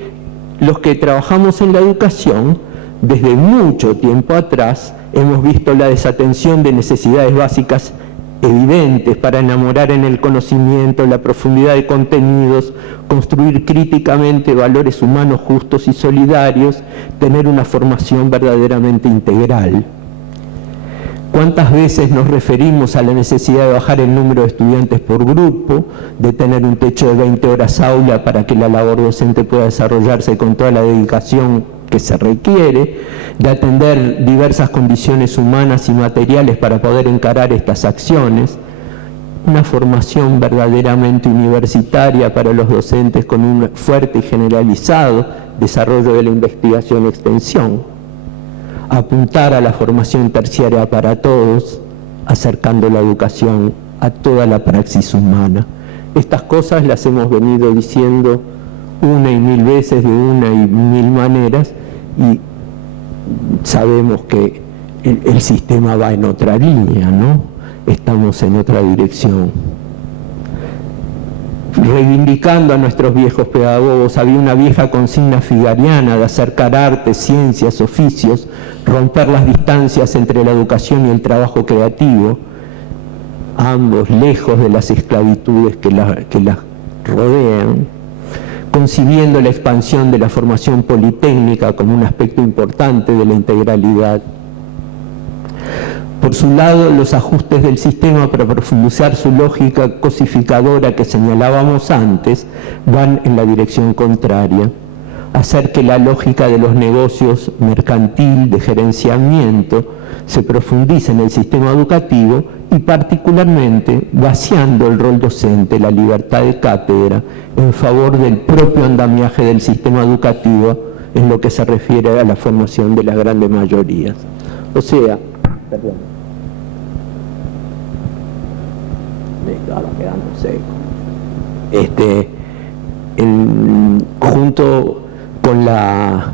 los que trabajamos en la educación, desde mucho tiempo atrás, hemos visto la desatención de necesidades básicas evidentes para enamorar en el conocimiento, la profundidad de contenidos, construir críticamente valores humanos justos y solidarios, tener una formación verdaderamente integral. ¿Cuántas veces nos referimos a la necesidad de bajar el número de estudiantes por grupo, de tener un techo de 20 horas aula para que la labor docente pueda desarrollarse con toda la dedicación que se requiere, de atender diversas condiciones humanas y materiales para poder encarar estas acciones, una formación verdaderamente universitaria para los docentes con un fuerte y generalizado desarrollo de la investigación y extensión, apuntar a la formación terciaria para todos, acercando la educación a toda la praxis humana. Estas cosas las hemos venido diciendo una y mil veces, de una y mil maneras, y sabemos que el sistema va en otra línea, ¿no? Estamos en otra dirección. Reivindicando a nuestros viejos pedagogos, había una vieja consigna figariana de acercar artes, ciencias, oficios, romper las distancias entre la educación y el trabajo creativo, ambos lejos de las esclavitudes que las rodean, concibiendo la expansión de la formación politécnica como un aspecto importante de la integralidad. Por su lado, los ajustes del sistema para profundizar su lógica cosificadora que señalábamos antes van en la dirección contraria, hacer que la lógica de los negocios mercantil, de gerenciamiento, se profundice en el sistema educativo y particularmente vaciando el rol docente, la libertad de cátedra, en favor del propio andamiaje del sistema educativo en lo que se refiere a la formación de las grandes mayorías. O sea, perdón, me estaba quedando seco. Junto con la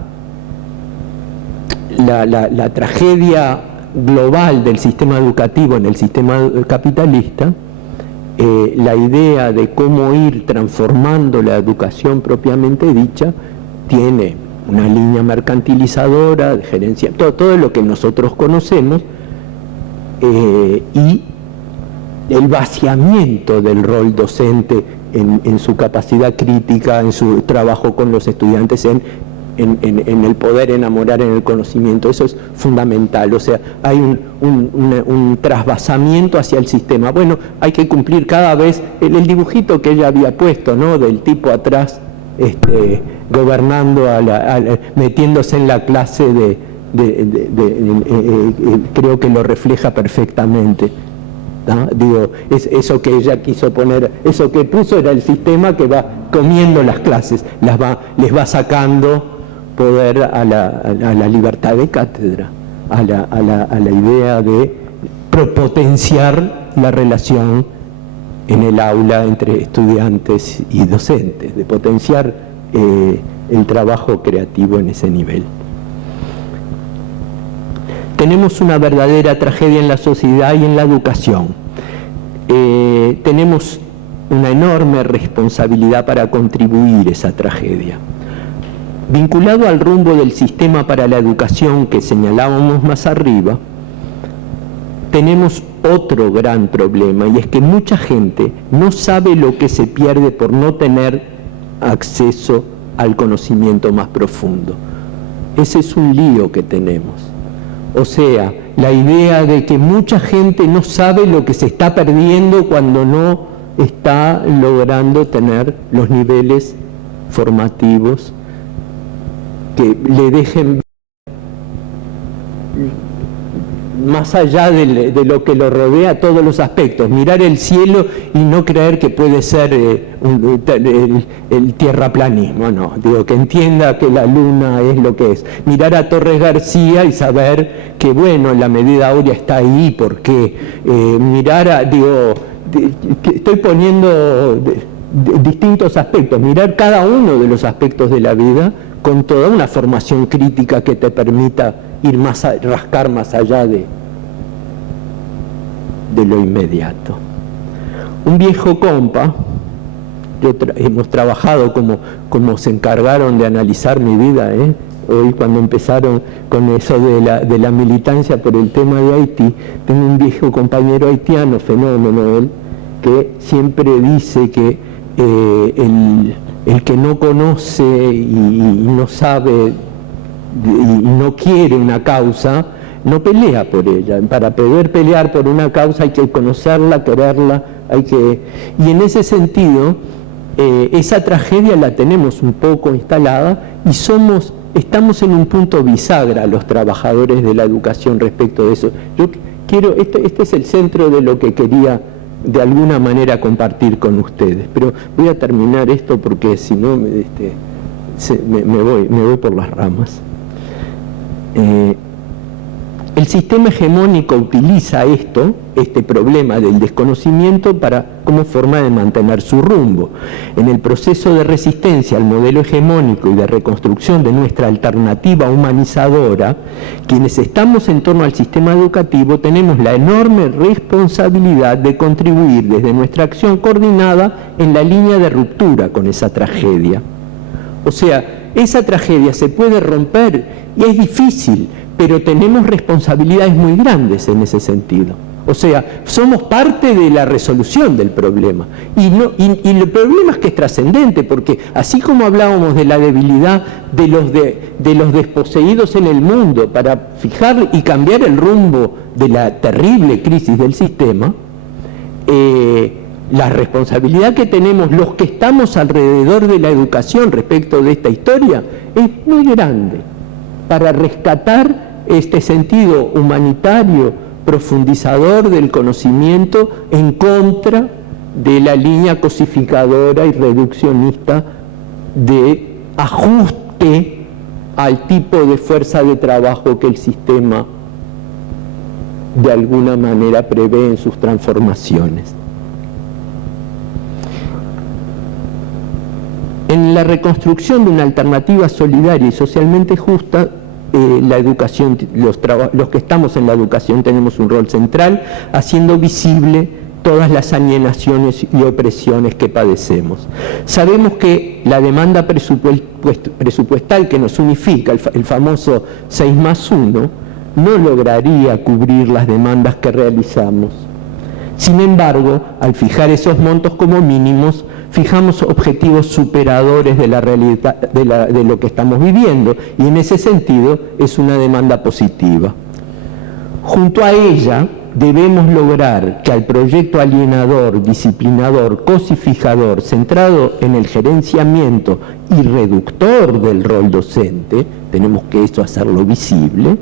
tragedia global del sistema educativo en el sistema capitalista, la idea de cómo ir transformando la educación propiamente dicha tiene una línea mercantilizadora, de gerencia, todo lo que nosotros conocemos, y el vaciamiento del rol docente en su capacidad crítica, en su trabajo con los estudiantes, en el poder enamorar en el conocimiento. Eso es fundamental. O sea, hay un trasvasamiento hacia el sistema. Bueno, hay que cumplir cada vez el dibujito que ella había puesto, ¿no?, del tipo atrás gobernando, metiéndose en la clase creo que lo refleja perfectamente, ¿no? Digo, eso que ella quiso poner, eso que puso era el sistema que va comiendo las clases, les va sacando poder a la libertad de cátedra, a la idea de potenciar la relación en el aula entre estudiantes y docentes, de potenciar el trabajo creativo en ese nivel. Tenemos una verdadera tragedia en la sociedad y en la educación. Tenemos una enorme responsabilidad para contribuir a esa tragedia. Vinculado al rumbo del sistema para la educación que señalábamos más arriba, tenemos otro gran problema, y es que mucha gente no sabe lo que se pierde por no tener acceso al conocimiento más profundo. Ese es un lío que tenemos. O sea, la idea de que mucha gente no sabe lo que se está perdiendo cuando no está logrando tener los niveles formativos que le dejen más allá de lo que lo rodea, todos los aspectos, mirar el cielo y no creer que puede ser el tierraplanismo, no, digo, que entienda que la luna es lo que es, mirar a Torres García y saber que, bueno, la medida áurea está ahí, porque estoy poniendo distintos aspectos, mirar cada uno de los aspectos de la vida con toda una formación crítica que te permita ir rascar más allá de lo inmediato. Un viejo compa, hemos trabajado como se encargaron de analizar mi vida, hoy cuando empezaron con eso de la militancia por el tema de Haití, tengo un viejo compañero haitiano, fenómeno él, que siempre dice que el que no conoce y no sabe y no quiere una causa, no pelea por ella. Para poder pelear por una causa hay que conocerla, quererla, y en ese sentido esa tragedia la tenemos un poco instalada y estamos en un punto bisagra los trabajadores de la educación respecto de eso. Yo quiero, este es el centro de lo que quería de alguna manera compartir con ustedes, pero voy a terminar esto porque si no me voy por las ramas. El sistema hegemónico utiliza este problema del desconocimiento como forma de mantener su rumbo. En el proceso de resistencia al modelo hegemónico y de reconstrucción de nuestra alternativa humanizadora, quienes estamos en torno al sistema educativo tenemos la enorme responsabilidad de contribuir desde nuestra acción coordinada en la línea de ruptura con esa tragedia. O sea, esa tragedia se puede romper y es difícil, pero tenemos responsabilidades muy grandes en ese sentido. O sea, somos parte de la resolución del problema. Y el problema es que es trascendente, porque así como hablábamos de la debilidad de los desposeídos en el mundo para fijar y cambiar el rumbo de la terrible crisis del sistema, la responsabilidad que tenemos los que estamos alrededor de la educación respecto de esta historia es muy grande para rescatar este sentido humanitario, profundizador del conocimiento en contra de la línea cosificadora y reduccionista de ajuste al tipo de fuerza de trabajo que el sistema de alguna manera prevé en sus transformaciones. En la reconstrucción de una alternativa solidaria y socialmente justa, la educación, los que estamos en la educación tenemos un rol central, haciendo visible todas las alienaciones y opresiones que padecemos. Sabemos que la demanda presupuestal que nos unifica, el famoso 6+1, no lograría cubrir las demandas que realizamos. Sin embargo, al fijar esos montos como mínimos, fijamos objetivos superadores de la realidad, de lo que estamos viviendo, y en ese sentido es una demanda positiva. Junto a ella, debemos lograr que al proyecto alienador, disciplinador, cosifijador, centrado en el gerenciamiento y reductor del rol docente, tenemos que eso hacerlo visible,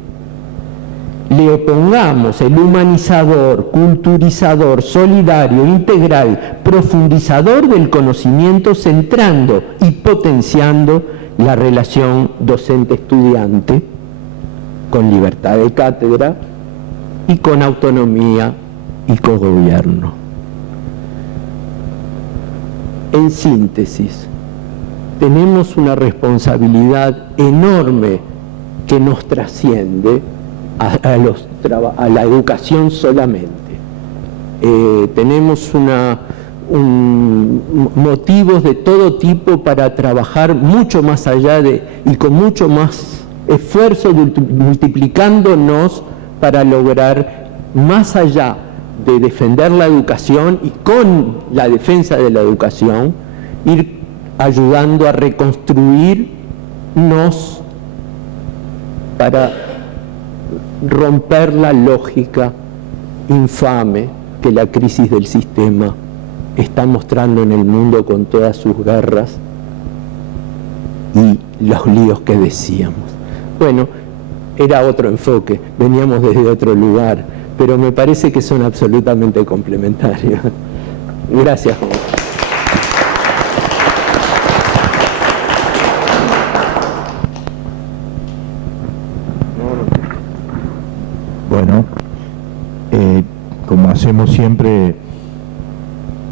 le opongamos el humanizador, culturizador, solidario, integral, profundizador del conocimiento, centrando y potenciando la relación docente-estudiante con libertad de cátedra y con autonomía y cogobierno. En síntesis, tenemos una responsabilidad enorme que nos trasciende a la educación solamente. Tenemos motivos de todo tipo para trabajar mucho más allá y con mucho más esfuerzo, multiplicándonos para lograr, más allá de defender la educación y con la defensa de la educación, ir ayudando a reconstruirnos para romper la lógica infame que la crisis del sistema está mostrando en el mundo con todas sus guerras y los líos que decíamos. Bueno, era otro enfoque, veníamos desde otro lugar, pero me parece que son absolutamente complementarios. Gracias, Juan. Bueno, como hacemos siempre,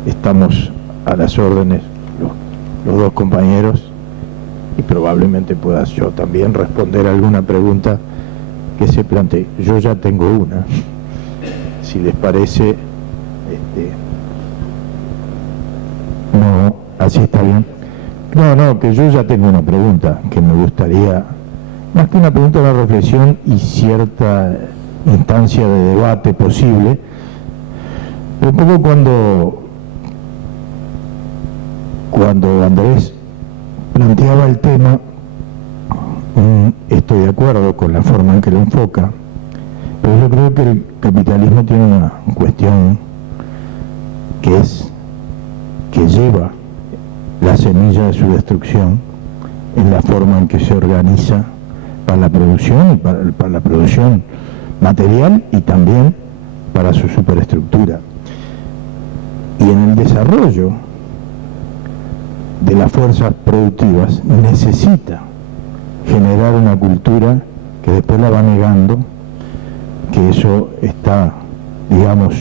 estamos a las órdenes los dos compañeros, y probablemente pueda yo también responder alguna pregunta que se plantee. Yo ya tengo una, si les parece. No, así está bien. No, que yo ya tengo una pregunta que me gustaría, más que una pregunta, una reflexión y cierta instancia de debate posible. Un poco cuando Andrés planteaba el tema, estoy de acuerdo con la forma en que lo enfoca, pero yo creo que el capitalismo tiene una cuestión que lleva la semilla de su destrucción en la forma en que se organiza para la producción y para la producción material y también para su superestructura. Y en el desarrollo de las fuerzas productivas necesita generar una cultura que después la va negando, que eso está, digamos,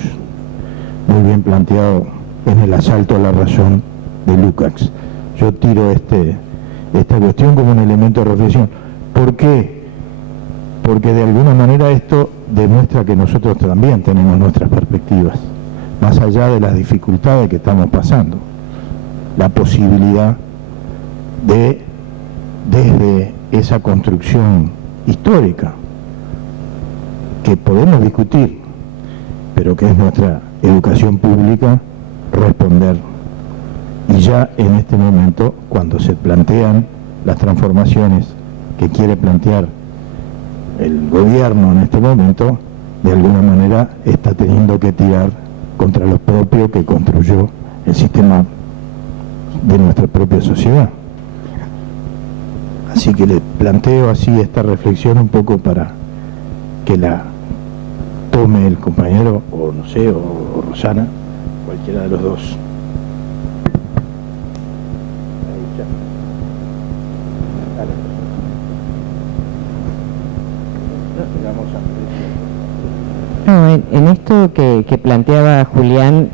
muy bien planteado en El asalto a la razón de Lukács. Yo tiro esta cuestión como un elemento de reflexión. ¿Por qué? Porque de alguna manera esto demuestra que nosotros también tenemos nuestras perspectivas, más allá de las dificultades que estamos pasando. La posibilidad de, desde esa construcción histórica, que podemos discutir, pero que es nuestra educación pública, responder. Y ya en este momento, cuando se plantean las transformaciones que quiere plantear el gobierno en este momento, de alguna manera está teniendo que tirar contra lo propio que construyó el sistema de nuestra propia sociedad. Así que le planteo así esta reflexión un poco para que la tome el compañero, o no sé, o Rosana, cualquiera de los dos. No, en esto que planteaba Julián,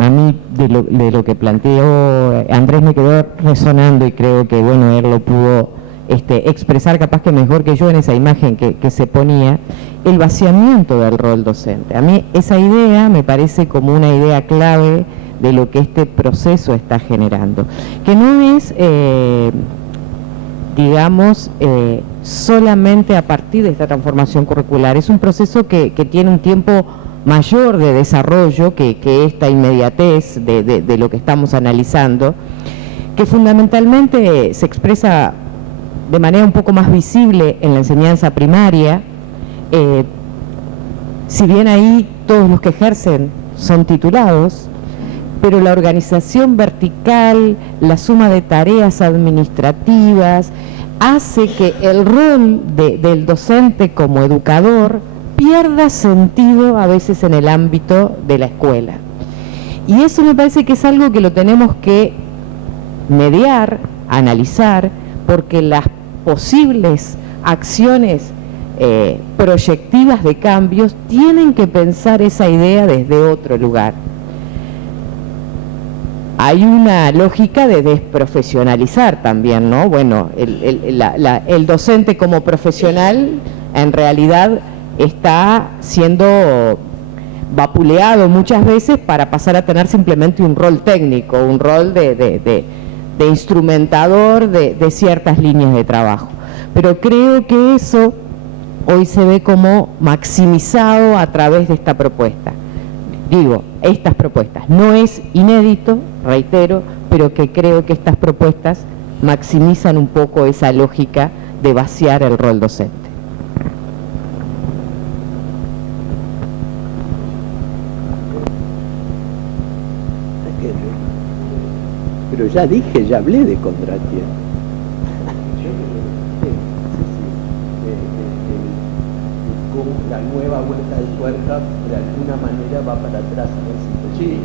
a mí de lo que planteó Andrés me quedó resonando, y creo que bueno, él lo pudo expresar capaz que mejor que yo en esa imagen que se ponía, el vaciamiento del rol docente. A mí esa idea me parece como una idea clave de lo que este proceso está generando, que no es, digamos, solamente a partir de esta transformación curricular, es un proceso que tiene un tiempo mayor de desarrollo que esta inmediatez de lo que estamos analizando, que fundamentalmente se expresa de manera un poco más visible en la enseñanza primaria. Si bien ahí todos los que ejercen son titulados, pero la organización vertical, la suma de tareas administrativas, hace que el rol del docente como educador pierda sentido a veces en el ámbito de la escuela. Y eso me parece que es algo que lo tenemos que mediar, analizar, porque las posibles acciones proyectivas de cambios tienen que pensar esa idea desde otro lugar. Hay una lógica de desprofesionalizar también, ¿no? Bueno, el docente como profesional en realidad está siendo vapuleado muchas veces para pasar a tener simplemente un rol técnico, un rol de instrumentador de ciertas líneas de trabajo. Pero creo que eso hoy se ve como maximizado a través de esta propuesta. Digo, estas propuestas. No es inédito, reitero, pero que creo que estas propuestas maximizan un poco esa lógica de vaciar el rol docente. Pero ya dije, ya hablé de Kondratiev. Cómo la nueva vuelta de tuerca de alguna manera va para atrás en el sistema. Sí,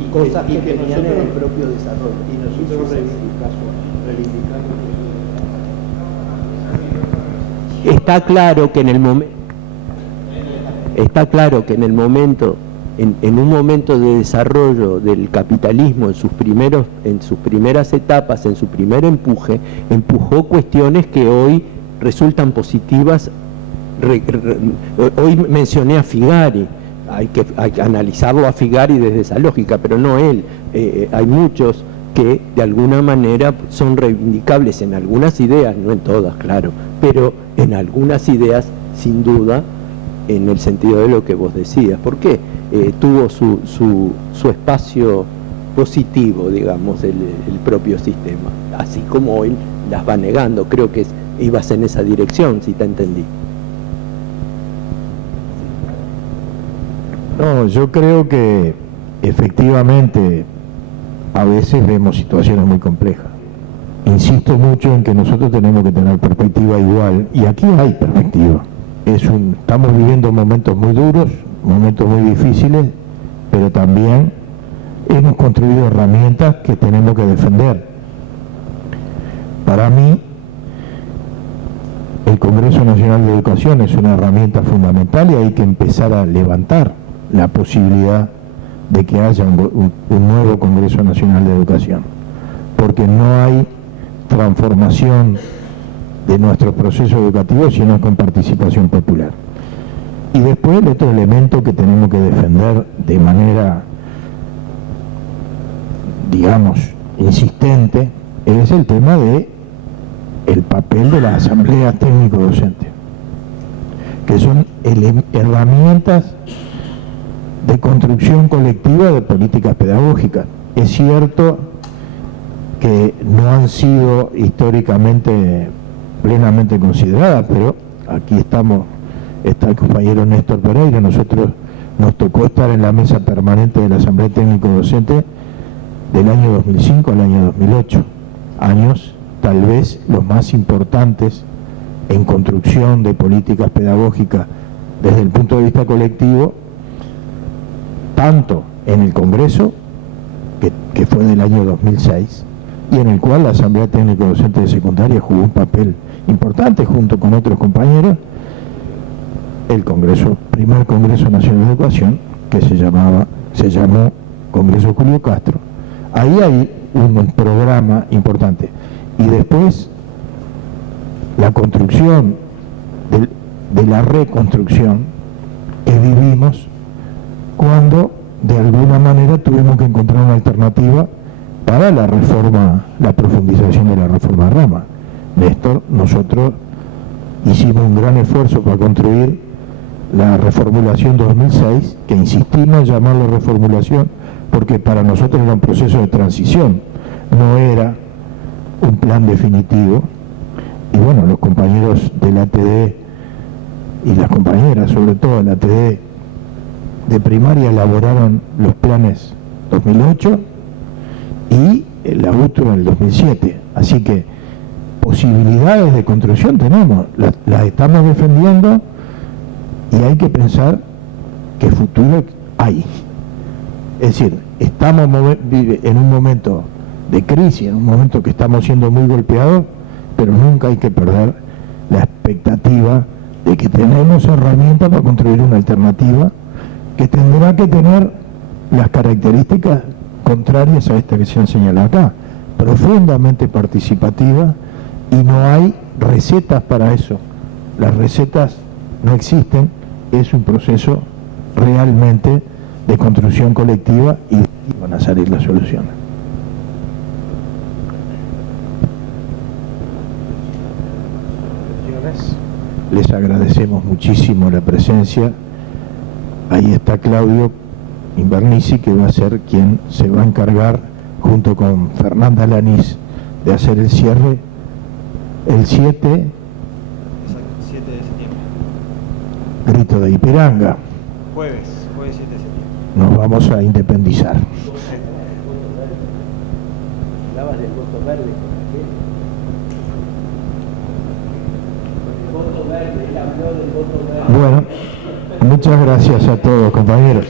y cosas que tenían en el propio desarrollo. Y nosotros reivindicamos. Está claro que en el momento en un momento de desarrollo del capitalismo en sus primeras etapas, en su primer empuje, empujó cuestiones que hoy resultan positivas. Hoy mencioné a Figari, hay que analizarlo a Figari desde esa lógica, pero no él. Hay muchos que de alguna manera son reivindicables en algunas ideas, no en todas, claro, pero en algunas ideas, sin duda, en el sentido de lo que vos decías. ¿Por qué? Tuvo su espacio positivo, digamos, el propio sistema, así como hoy las va negando. Creo que ibas en esa dirección, si te entendí. No, yo creo que efectivamente a veces vemos situaciones muy complejas. Insisto mucho en que nosotros tenemos que tener perspectiva igual, y aquí hay perspectiva. Estamos viviendo momentos muy duros, momentos muy difíciles, pero también hemos construido herramientas que tenemos que defender. Para mí, el Congreso Nacional de Educación es una herramienta fundamental y hay que empezar a levantar la posibilidad de que haya un nuevo Congreso Nacional de Educación, porque no hay transformación de nuestro proceso educativo sino con participación popular. Y después el otro elemento que tenemos que defender de manera, digamos, insistente, es el tema de el papel de las asambleas técnico-docentes, que son herramientas de construcción colectiva de políticas pedagógicas. Es cierto que no han sido históricamente plenamente consideradas, pero aquí está el compañero Néstor Pereira. Nosotros nos tocó estar en la mesa permanente de la Asamblea Técnico-Docente del año 2005 al año 2008, años tal vez los más importantes en construcción de políticas pedagógicas desde el punto de vista colectivo, tanto en el Congreso, que fue del año 2006, y en el cual la Asamblea Técnico-Docente de Secundaria jugó un papel importante junto con otros compañeros, el primer Congreso Nacional de Educación, que se llamó Congreso Julio Castro. Ahí hay un programa importante. Y después, la construcción de la reconstrucción que vivimos cuando de alguna manera tuvimos que encontrar una alternativa para la reforma, la profundización de la reforma Rama. Néstor, nosotros hicimos un gran esfuerzo para construir la reformulación 2006, que insistimos en llamarlo reformulación, porque para nosotros era un proceso de transición, no era un plan definitivo. Y bueno, los compañeros del ATD y las compañeras, sobre todo del ATD de primaria, elaboraron los planes 2008 y la UTU en el 2007. Así que posibilidades de construcción tenemos, las estamos defendiendo, y hay que pensar que futuro hay. Es decir, estamos en un momento de crisis, en un momento que estamos siendo muy golpeados, pero nunca hay que perder la expectativa de que tenemos herramientas para construir una alternativa que tendrá que tener las características contrarias a esta que se han señalado acá, profundamente participativa, y no hay recetas para eso. Las recetas no existen, es un proceso realmente de construcción colectiva y van a salir las soluciones. Les agradecemos muchísimo la presencia. Ahí está Claudio Invernici, que va a ser quien se va a encargar, junto con Fernanda Lanís, de hacer el cierre el 7 de septiembre. Grito de Ipiranga. Jueves 7 de septiembre. Nos vamos a independizar. Hablabas del voto verde con aquel. Él habló del voto verde. Bueno, muchas gracias a todos, compañeros.